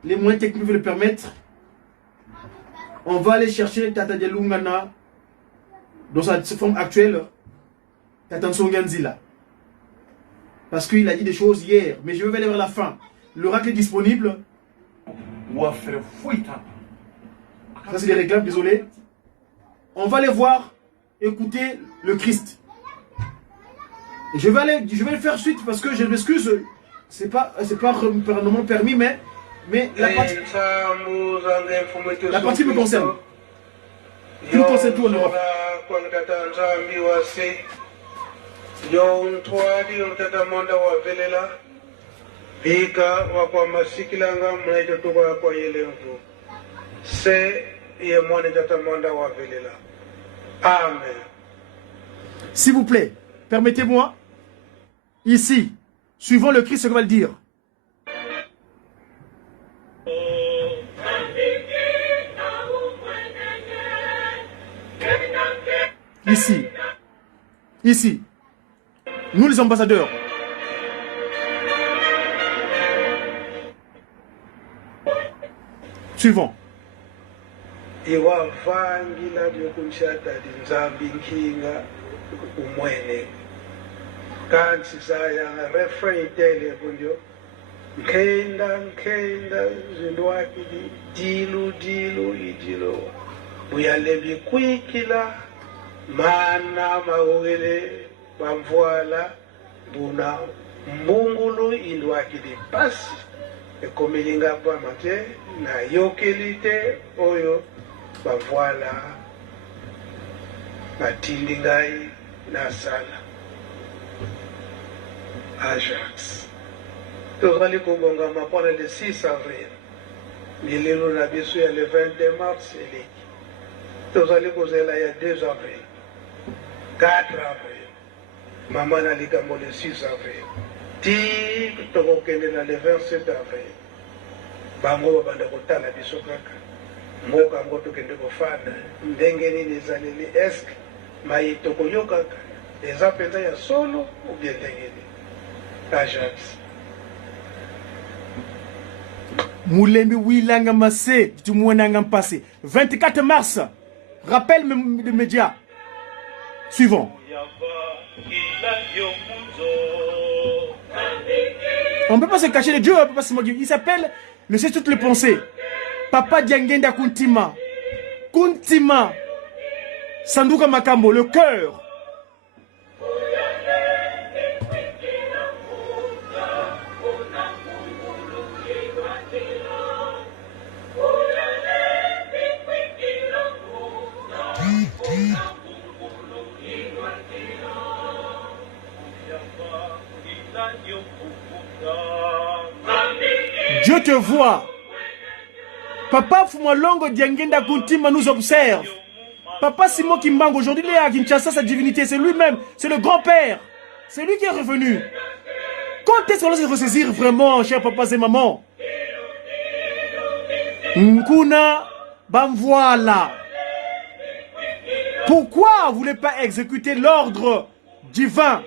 les moyens techniques veulent le permettre, on va aller chercher Tata Dialungana dans sa forme actuelle, Tata Songanzila. Parce qu'il a dit des choses hier, mais je vais aller vers la fin. L'oracle est disponible. Ça, c'est les réclames, désolé. On va aller voir, écouter le Christ. Et je vais le faire suite parce que je m'excuse. C'est pas normalement permis, mais la partie me concerne. Tout me concerne tout en Europe. Amen. S'il vous plaît, permettez-moi, ici, suivant le Christ, ce qu'on va le dire. Ici, nous les ambassadeurs. Suivant. Iwa vangila dyokumshata dinzambi nkinga umwene kansi saya refrain tele kunjo nkenda zindwaki dilu idilo buyalebi kwikila mana mawele bamvwala buna mbungulu indwaki di pasi ekomelinga pa mate na yokelite oyo bavwala batindi ngai nasala Ajax tozali kobongama mpona le 6 avril milelo na biso ya le 22 mars eleki tozali kozela ya 2 avril 4 avril mama na likambo le 6 avril ti tokokende na le 27 avril bango babanda kotala biso kaka mboka yango tokende kofanda ndenge nini ezaleli eske mai tokoyokaka eza mpenza ya solo ou bien ndenge nini Ajax Moulembi Wilanga Massé, du Mouenanga passé. 24 mars, rappel des médias. Suivant. On ne peut pas se cacher de Dieu, on peut pas se moquer. Il s'appelle, le sait toutes les pensées. Papa Diangenda Kuntima. Kuntima. Sanduka Makambo, le cœur. Dieu te voit. Papa Fumalongo Diangenda Kuntima nous observe. Papa Simon Kimbango, aujourd'hui, il est à Kinshasa, sa divinité, c'est lui-même, c'est le grand-père. C'est lui qui est revenu. Quand est-ce qu'on va se ressaisir vraiment, chers papas et mamans? Nkuna Bamvoila. Pourquoi vous ne voulez pas exécuter l'ordre divin?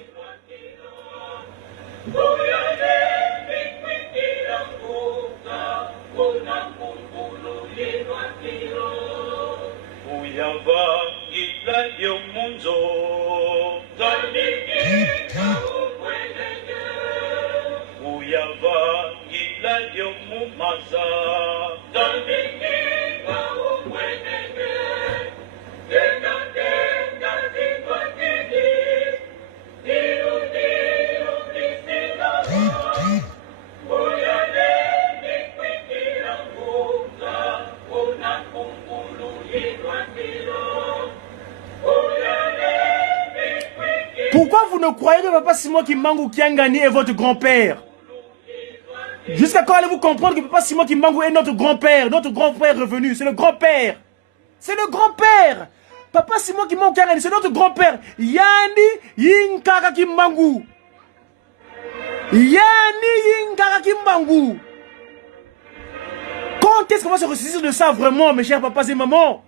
Pourquoi vous ne croyez que Papa Simon Kimbangu Kiangani est votre grand-père? Jusqu'à quand allez-vous comprendre que Papa Simon Kimbangu est notre grand-père revenu? C'est le grand-père. C'est le grand-père. Papa Simon Kimbangu Kiangani, c'est notre grand-père. Yandi Yinkaka Kimbangu. Yani Yinkaka Kimbangu. Quand est-ce qu'on va se ressaisir de ça vraiment, mes chers papas et mamans?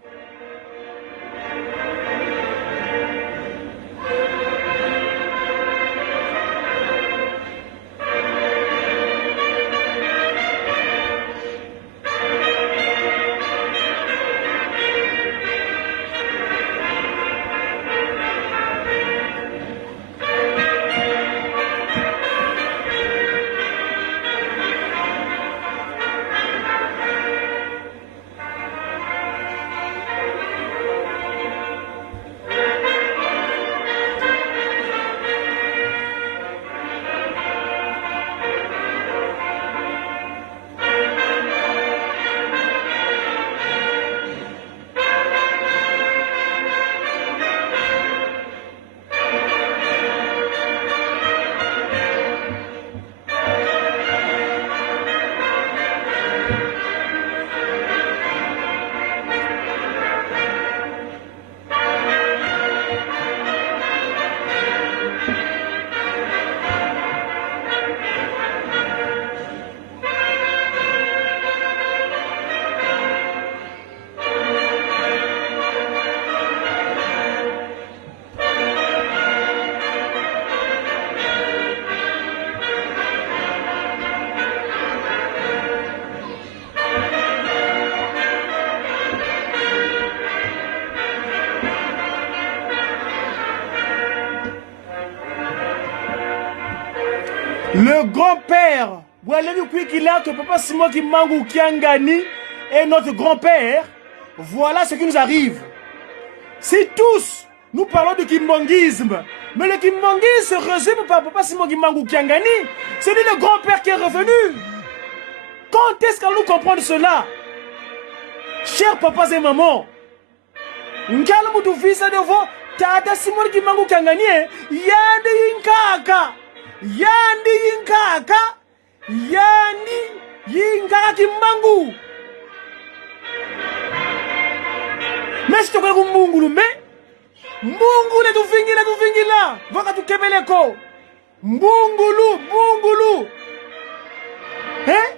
Le grand-père, vous allez nous dire qu'il a que Papa Simon Kimbangu Kiangani est notre grand-père. Voilà ce qui nous arrive. Si tous nous parlons de kimbanguisme, mais le kimbanguisme se résume par Papa Simon Kimbangu Kiangani, c'est lui le grand-père qui est revenu. Quand est-ce qu'on nous comprend cela? Chers papas et mamans, Nkala mutu visa devo Tata Simon Kimbangu Kiangani Yandi Yinkaka Yandi Yinkaka Yandi Yinkaka Kimbangu. Mais je te connais comme Mungu lume Mungu le tuvingila Vaka tu kebeleko Mungulu Eh?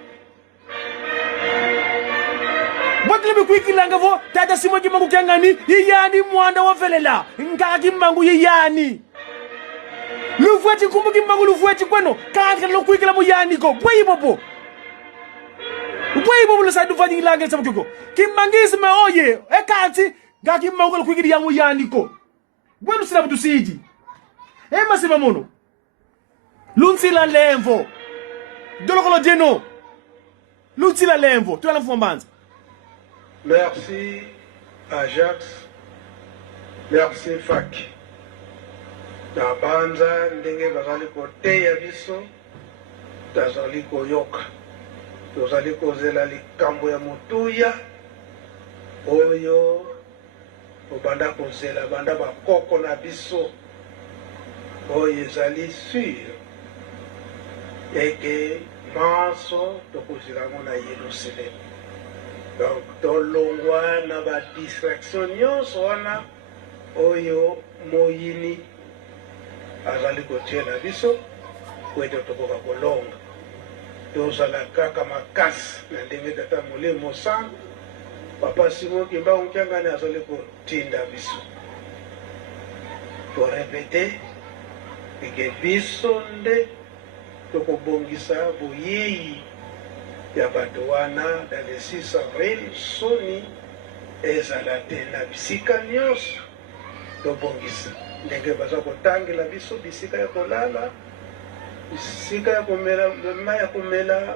Bakle kwikilanga vo Tata Simon Kimbangu Kiangani yiyani mwanda wafelela Nkaka Kimbangu yiyani Lufueti kumbu Kimbangu lufueti kweno Kakre lo kwikila mu yani ko Bwei bobo lo sa dufati ngilanga sabu kiko Kimbangisme oye ekati Ga Kimbangu lo kwikili yamu yani ko Bwenu sila butu siji Ema sima mono Lunsila lemvo Dolokolo djeno Lunsila lemvo Tu ala mfombanza. Merci Ajax, merci Fak. Nabanza ndenge bazali koteya biso, tazali koyoka. Tozali kozela likambo ya motuya, oyo obanda kozela banda bakoko na biso, oyo ezali sur, eke manso tokozilango na Yerusalem. Donc, tolongwa na ba distraction nyonso wana oyo moyini azali kotie na biso kwete tokoka kolonga tozala kaka makasi na ndenge tata molimo sango Papa Simon Kimbangu Kiangani azali kotinda biso torepete eke biso nde tokobongisa boyeyi ya bato wana dans le 6 avril soni ezala te na bisika nyonso tobongisa ndenge baza kotangela biso bisika ya kolala bisika ya komela mai ya komela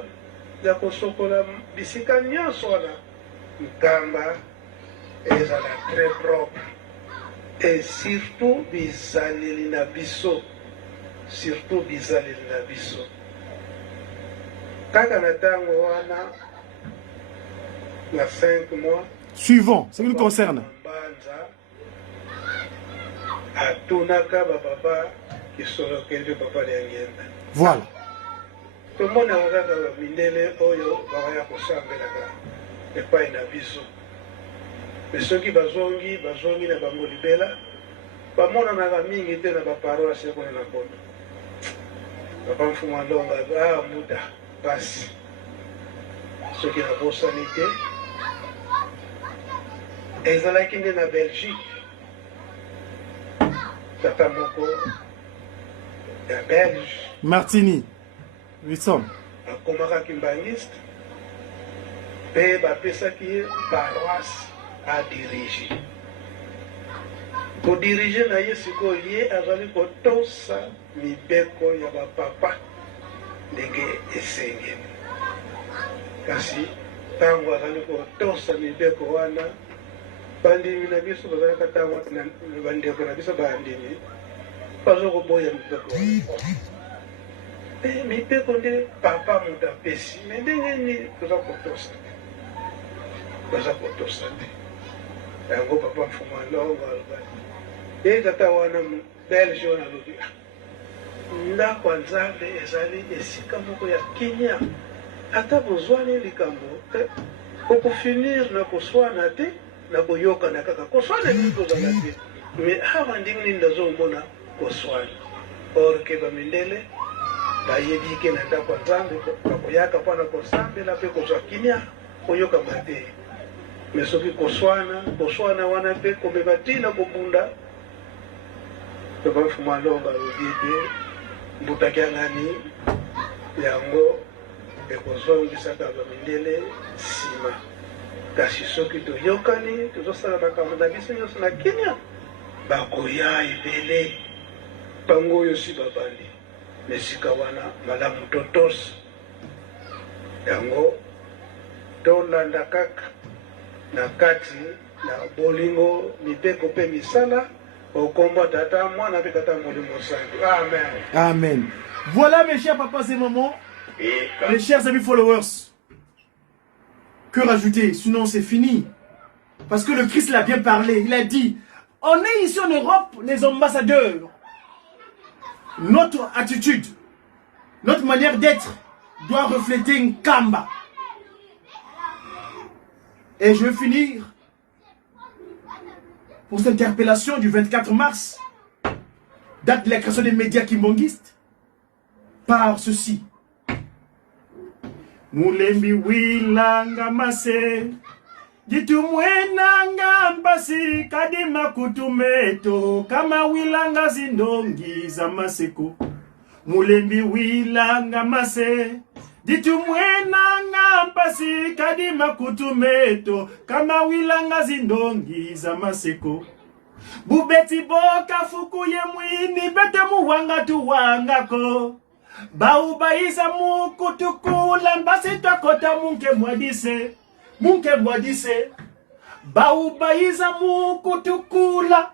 ya kosokola bisika nyonso wana nkamba ezala très propre et surtout bizaleli na biso Kaka na tango wana na 5 mois suivant, ce qui nous concerne. atunaka bapapa kisolo kelbe papa liangenda. Voilà. Tomona kaka bamindele oyo bakaya kosambelaka epai na biso. Me soki bazongi na bango libela bamonanaka mingi te na baparoise kuna na kono. Papa Mfuma Longa muda pasi soki nabosani te ezalaki nde na Belgique tata moko ya Belge Martini. Oui, sommes. akomaka kimbangiste mpe bapesaki ye paroisse adirige. Kodirige na ye sikoyo ye azali kotosa mibeko ya bapapa ndenge esengeli. Kasi ntango azali kotosa mibeko wana bandimi na biso bazalaka ntango bandeko na biso bandimi bazokoboya mibeko wana. Mibeko nde papa moto apesi me ndenge nini toza kotosa te. Baza kotosa te. Yango papa Mfuma Longa alobaki ye tata wana Belge wana alobi ndako ya Nzambe ezali esika moko ya kimia. Ata bozwani likambo okofinir na koswana te na koyokana kaka koswana nini kozala te me awa ndenge nini ndazomona koswana. Or ke bamindele bayebi ke na ndako ya Nzambe bakoyaka mpona kosambela mpe kozwa kimia koyokama te. Me soki koswana wana mpe komema ntina kobunda papa Mfuma Longa alobi ete mbutaki ya ngani yango ekozongisaka bamindele nsima. Kasi soki toyokani tozosala makambo na biso nyonso na kimia bakoya ebele bango oyo si babandi na esika wana malamu totosa yango tolanda kaka na kati na bolingo mibeko mpe misala okombo tata mwana mpe tata molimo santu. Amen. Amen. Voilà mes chers papas et mamans, mes chers amis followers. Que rajouter? Sinon c'est fini. Parce que le Christ l'a bien parlé. Il a dit, on est ici en Europe les ambassadeurs. Notre attitude, notre manière d'être doit refléter une kamba. Et je vais finir pour cette interpellation du 24 mars, date de la création des médias kimbongistes, par ceci. Mulembi wilanga mase, jitumwena ngambasi kadima kutumeto, kama wilanga zindongi za maseko. Mulembi wilanga mase, jitumwena ngambasi kadima kutumeto, kama wilanga zindongi za maseko. Bubeti boka fuku ye mwini bete muwanga tuwangako. Baubaisa mukutukula mbasi twakota munke mwadise. Baubaisa mukutukula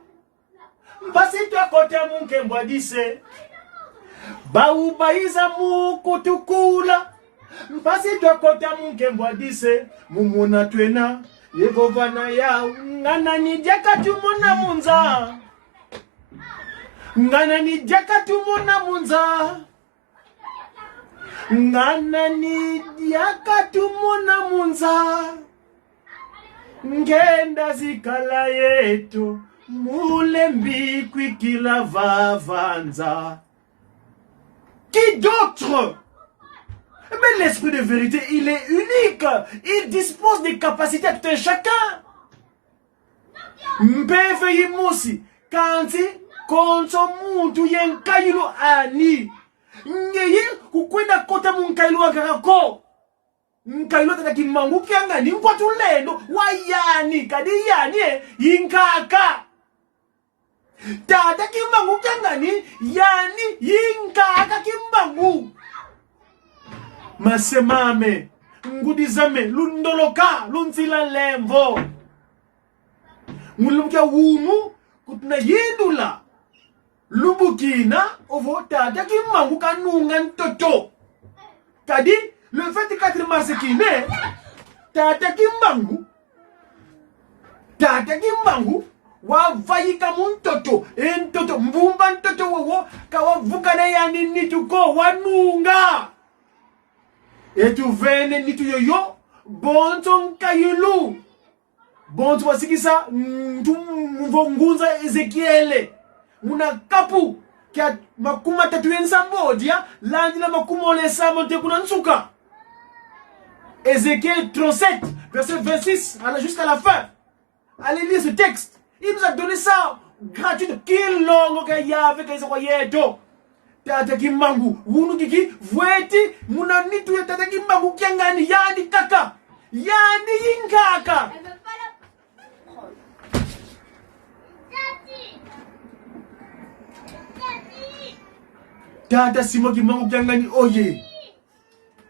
mbasi twakota munke mwadise. Baubaisa mukutukula mbasi twakota munke mwadise. Mumuna twena yegovana ya ngana nijaka tumona munza. Ngana nijaka tumona munza. Ngana nijaka tumona munza. Ngenda zikala yetu mulembi kwikila vavanza. Qui d'autre? Mais l'esprit de vérité, il est unique. Il dispose des capacités à tout un chacun. Mbeve yimusi, kanzi, konso muntu yenkailu ani. Ngeye kukwenda kota munkailu wakarako. Nkailu tata kimangu kianga ni mkwatu lendo. Wayani, kadi yani yinkaka. Tata kimangu kianga ni yani yinkaka kimangu. Masemame, ngudizame, lundoloka, lunsila lemvo. Mulumkia wunu, kutuna yindula. Lubukina, ovo tata kimangu kanungan toto. Kadi, le 24 mars tata kimangu, wavayika muntoto entoto mbumba ntoto wewo kawavuka na yani nituko wanunga etu vene nitu yoyo bonto nkayulu bonto wasikisa mvongunza Ezekiele muna kapu kia makuma tatu ensambodia landi la makuma olesa monte kuna nsuka Ézéchiel 37 verset 26 jusqu'à la fin. Allez lire ce texte. Il nous a donné ça gratuit. Quel long que y a avec les royeto. Tata kimbangu wunu kiki vweti muna nitu ya tata kimbangu kiangani yani kaka yani yinkaka. Elle veut pas la prendre. Tata simo kimbangu kiangani oye.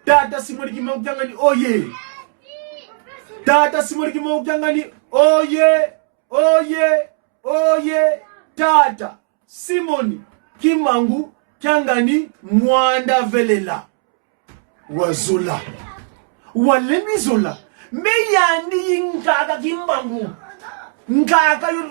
Tata simoni kimbangu kiangani oye. Tata simoni kimbangu kiangani oye. Oye. Oye. Tata Simoni Kimangu Kiangani Mwanda Velela Wazola Walemi Zola Meyandi Nkaka Kimbangu Nkaka yu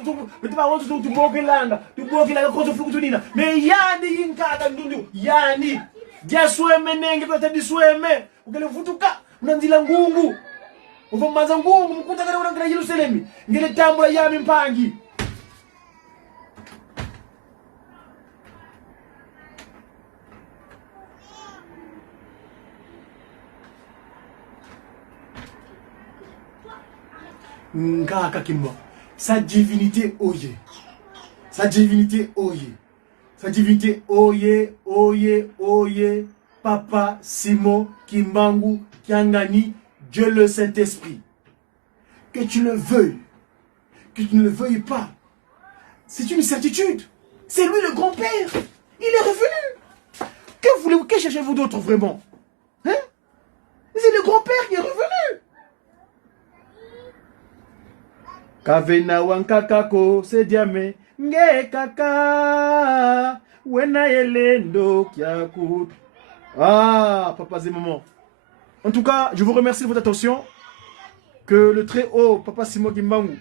tubokelanga kozo fukutunina Meyandi Nkaka ndundu Yani Dia sweme nenge kwa tadi sweme Ukele futuka Mnandila ngungu Uvomaza ngungu Mkuta kada unangana Yerusalemi Ngele tambo ya yami mpangi Ngaka Kimba. Sa divinité oye. Sa divinité oye. Sa divinité oye, oye, oye. Papa Simon Kimbangu Kiangani, Dieu le Saint-Esprit. Que tu le veuilles, que tu ne le veuilles pas, c'est une certitude. C'est lui le grand-père. Il est revenu. Que voulez-vous, que cherchez-vous d'autre vraiment? Hein? C'est le grand-père qui est revenu. Kavena wankakako sediame nge kaka wena yelendo kiakut. Ah, papa et maman. En tout cas, je vous remercie de votre attention. Que le très haut papa Simon Kimbangu.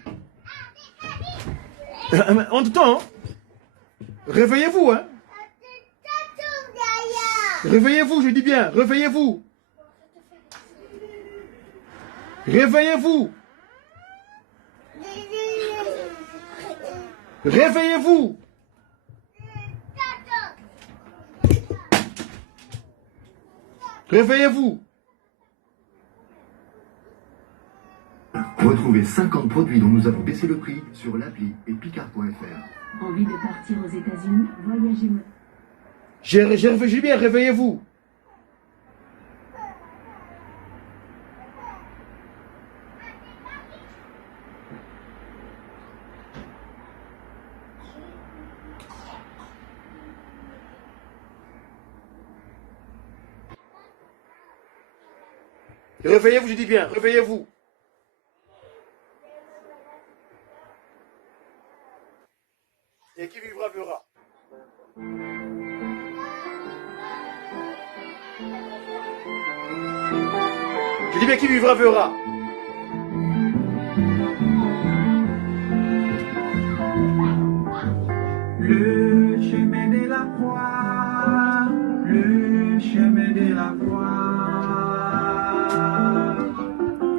En tout temps, réveillez-vous, hein. Réveillez-vous, je dis bien, réveillez-vous. Réveillez-vous. Réveillez-vous. Réveillez-vous. Retrouvez 50 produits dont nous avons baissé le prix sur l'appli et picard.fr. Envie de partir aux États-Unis? Voyagez. J'ai bien, réveillez-vous. Réveillez-vous, je dis bien, réveillez-vous. Et qui vivra verra. Je dis bien, qui vivra verra. Le chemin de la croix, le chemin de la croix.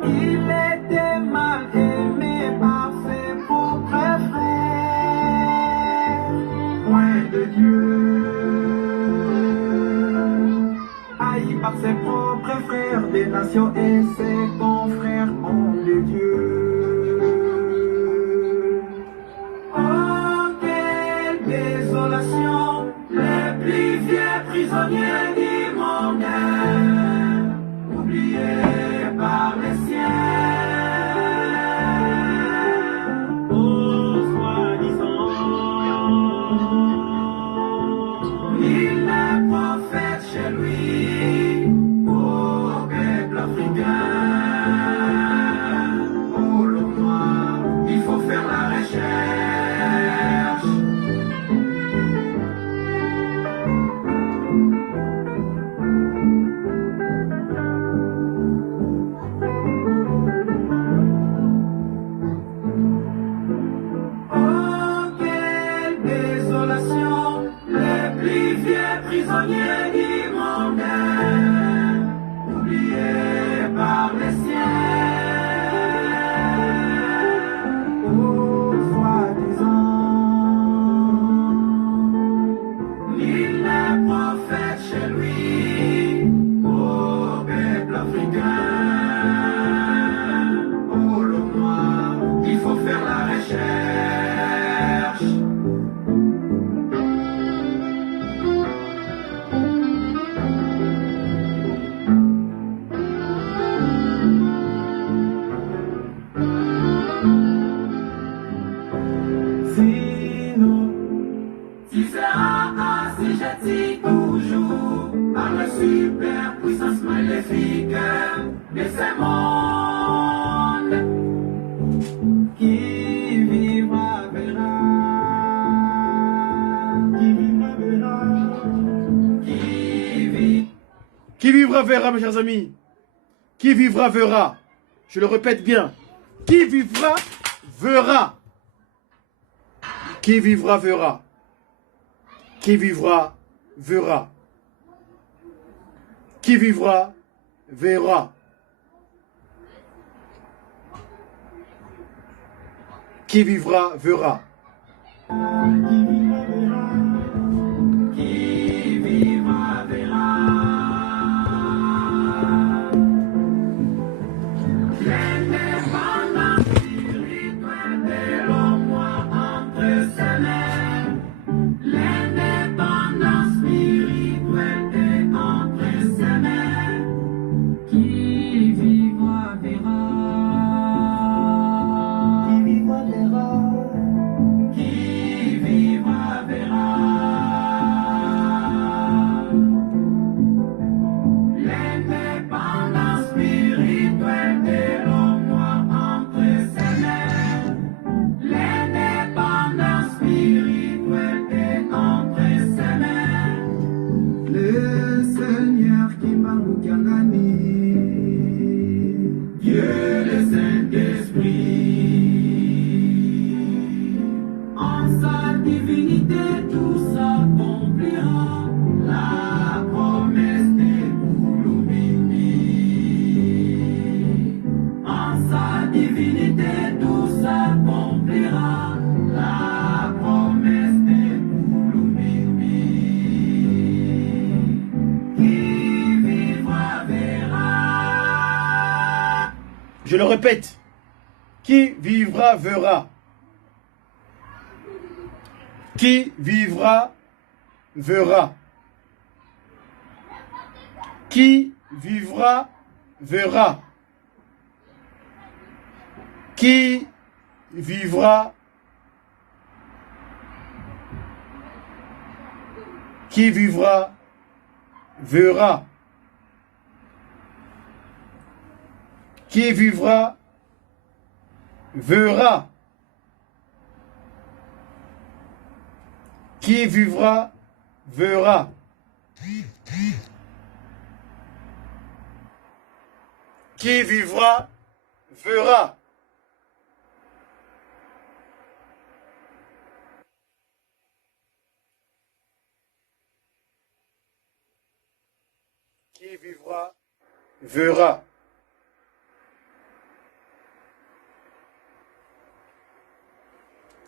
Il était mal aimé par ses propres frères, loin de Dieu. Haï par ses propres frères des nations et ses confrères, hommes de Dieu. Oh, quelle désolation, les plus vieux prisonniers du monde, oubliés par les siens. Oh, soi-disant, il est prophète chez lui, au peuple africain. Oh, le noir, il faut faire la recherche. Oh, prisonnier du monde, oublié par les siens. Oh, soi-disant, nul n'est prophète chez lui, au peuple africain. Oh, le noir, il faut faire la recherche. Tu seras assujetti toujours par la superpuissance maléfique de ce monde. Qui vivra verra. Qui vivra verra. Qui vivra verra, mes chers amis. Qui vivra verra. Je le répète bien. Qui vivra verra. Qui vivra verra. Qui vivra verra. Qui vivra verra. Qui vivra verra. Qui vivra verra. L'indépendance spirituelle de l'homme entre ses mains. L'indépendance spirituelle est entre ses mains. Qui vivra verra. Qui vivra verra. Qui vivra verra. L'indépendance spirituelle de l'homme entre ses mains. L'indépendance spirituelle est entre ses mains. Le Seigneur Kimbangu Kiangani, Dieu le Saint-Esprit, en sa divinité tout s'accomplira, la promesse de Boulumini. En sa divinité tout s'accomplira, la promesse de Boulumini. Qui vivra verra. Je le répète. Qui vivra verra. Qui vivra verra. Qui vivra verra. Qui vivra. Qui vivra verra. Qui vivra verra. Qui vivra verra. Qui vivra verra. Qui vivra verra.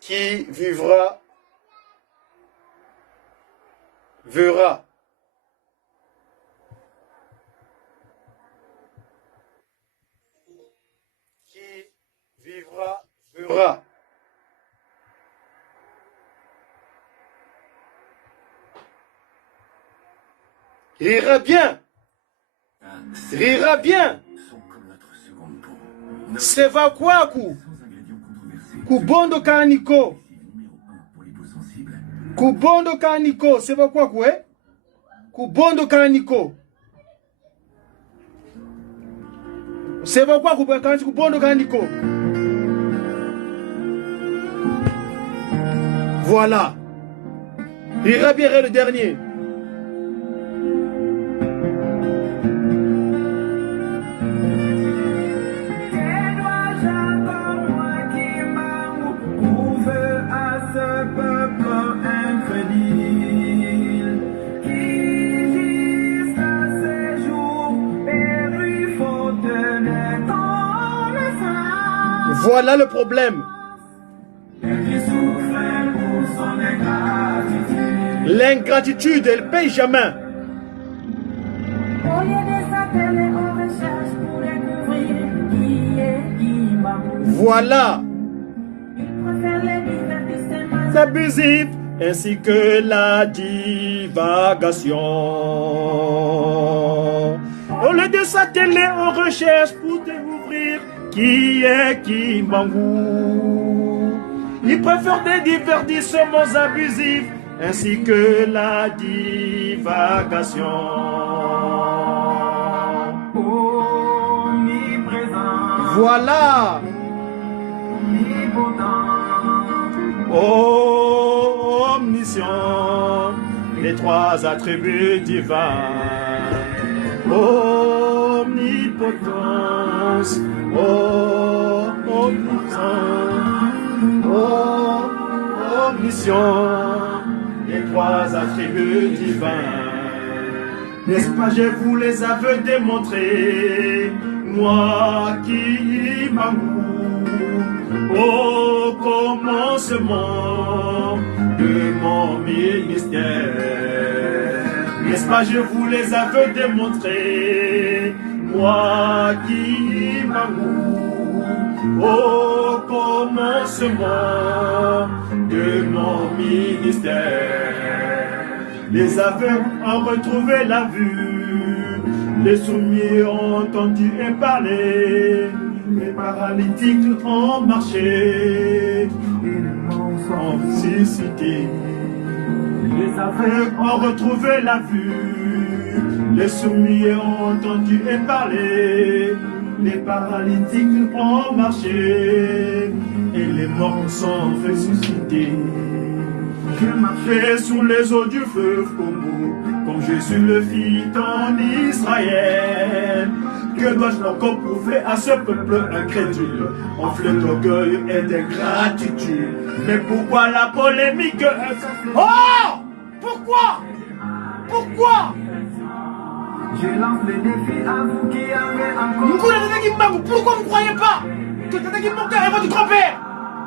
Qui vivra verra. Qui vivra verra. Rira bien. Rira bien. Seva kwaku. Kubondo kaniko. Kubondo kaniko. Seva kwaku, eh? Kubondo kaniko. Seva kwaku kaniko. Kubondo kaniko. Voilà. Rira bien le dernier. Ce peuple incrédule qui Voilà le problème. L'ingratitude, elle paye jamais. Voilà. Abusif ainsi que la divagation. Au lieu de s'atteler aux recherches pour découvrir qui est Kimbangu, il préfère des divertissements abusifs ainsi que la divagation. Voilà. Omniscient, les trois attributs divins. Omnipotence, omniscient, les trois attributs divins. N'est-ce pas, je vous les avais démontrés, moi qui m'amour. Au commencement de mon ministère, n'est-ce pas, je vous les avais démontrés, moi qui m'amour. Au commencement de mon ministère, les aveugles ont retrouvé la vue, les soumis ont entendu et parlé. Les paralytiques ont marché, ils ont suscité. Les aveugles ont retrouvé la vue, les soumis ont entendu et parlé. Les paralytiques ont marché, et les morts sont ressuscités. Je marchais sous les eaux du fleuve Congo, comme Jésus le fit en Israël. Que dois-je encore prouver à ce peuple incrédule, enflé d'orgueil et d'ingratitude? Mais pourquoi la polémique? Oh! Pourquoi? Pourquoi? Je lance le défi à vous qui avez encore. Pourquoi vous ne croyez pas que Tata Kimbangu est votre grand-père?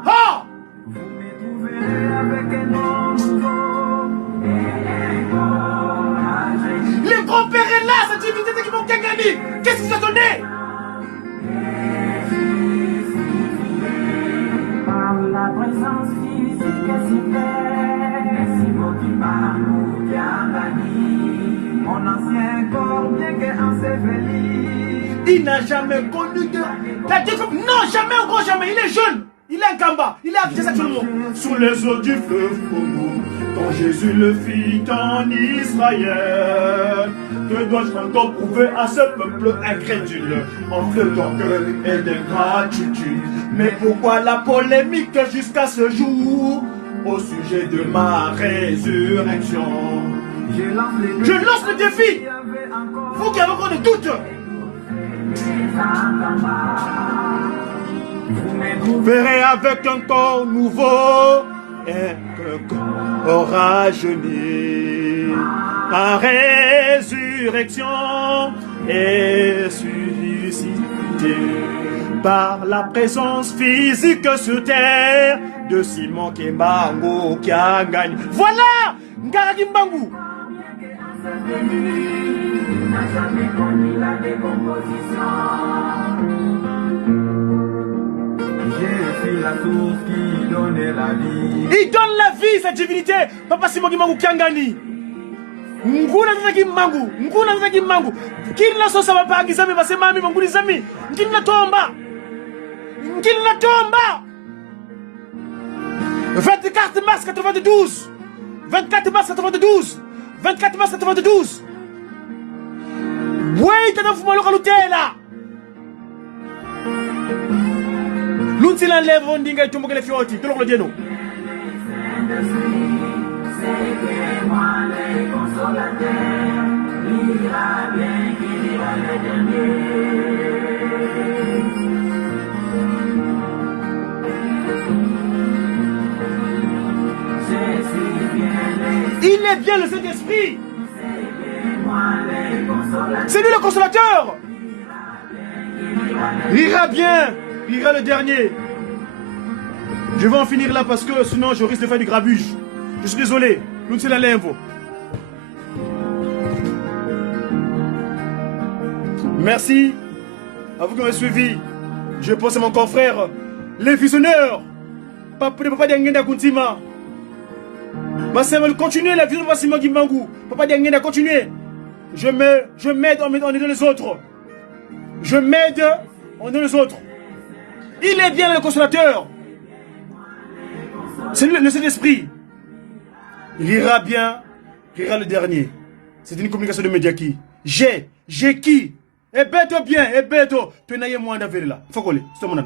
Oh! Vous me trouverez avec un nom nouveau. Le grand-père est là, cette divinité Tata Kimbangu Kiangani. Qu'est-ce qui vous a donné? Par la présence physique et super, Simon Kimbangu Kiangani. Mon ancien corps bien qu'enseveli. Il n'a jamais connu de... Non, jamais, encore jamais. Il est jeune. Il est un Kamba. Il est habité actuellement. Sous les eaux du fleuve Congo, quand Jésus le fit en Israël. Que dois-je encore prouver à ce peuple incrédule, enflé d'orgueil et d'ingratitude? Mais pourquoi la polémique jusqu'à ce jour au sujet de ma résurrection? Je lance le défi. Vous qui avez encore des doutes, vous verrez avec un corps nouveau et un corps rajeuni, en résurrection et suscité par la présence physique sur terre de Simon Kimbangu Kiangani. Voilà Ngara Kimbangu. Il n'a jamais connu la décomposition. Je suis la source qui donne la vie. Il donne la vie, cette divinité. Papa Simon Kimbangu Kiangani. Nguna Tata Kimbangu. Nguna Tata Kimbangu. Kila sosa papa akizami basema mimi nguli zami. Ngina tomba. Ngina tomba. 24 mars 92. 24 mars 92. 24 mars 92. Oui, t'as dans le Lutela. L'outil l'enlève, on dit que tu m'as fait fiotti. Tu le dis non. Il est bien le Saint-Esprit. C'est lui le consolateur. Il ira bien. Il ira le dernier. Je vais en finir là parce que sinon je risque de faire du grabuge. Je suis désolé. Nous sommes là. Merci à vous qui m'avez suivi. Je pense à mon confrère, les visionneurs. Papa Diangenda Kuntima. Continuez la vision de Massimo Kimbangu. Papa Diangenda, continuez. Je m'aide, on aide les autres. Je m'aide, on aide les autres. Il est bien le consolateur. C'est le Saint-Esprit. Il ira bien, il ira le dernier. C'est une communication de médias qui. J'ai qui. Et bête bien, et bête. Penaye moi d'affaire là. Faut coller. C'est mon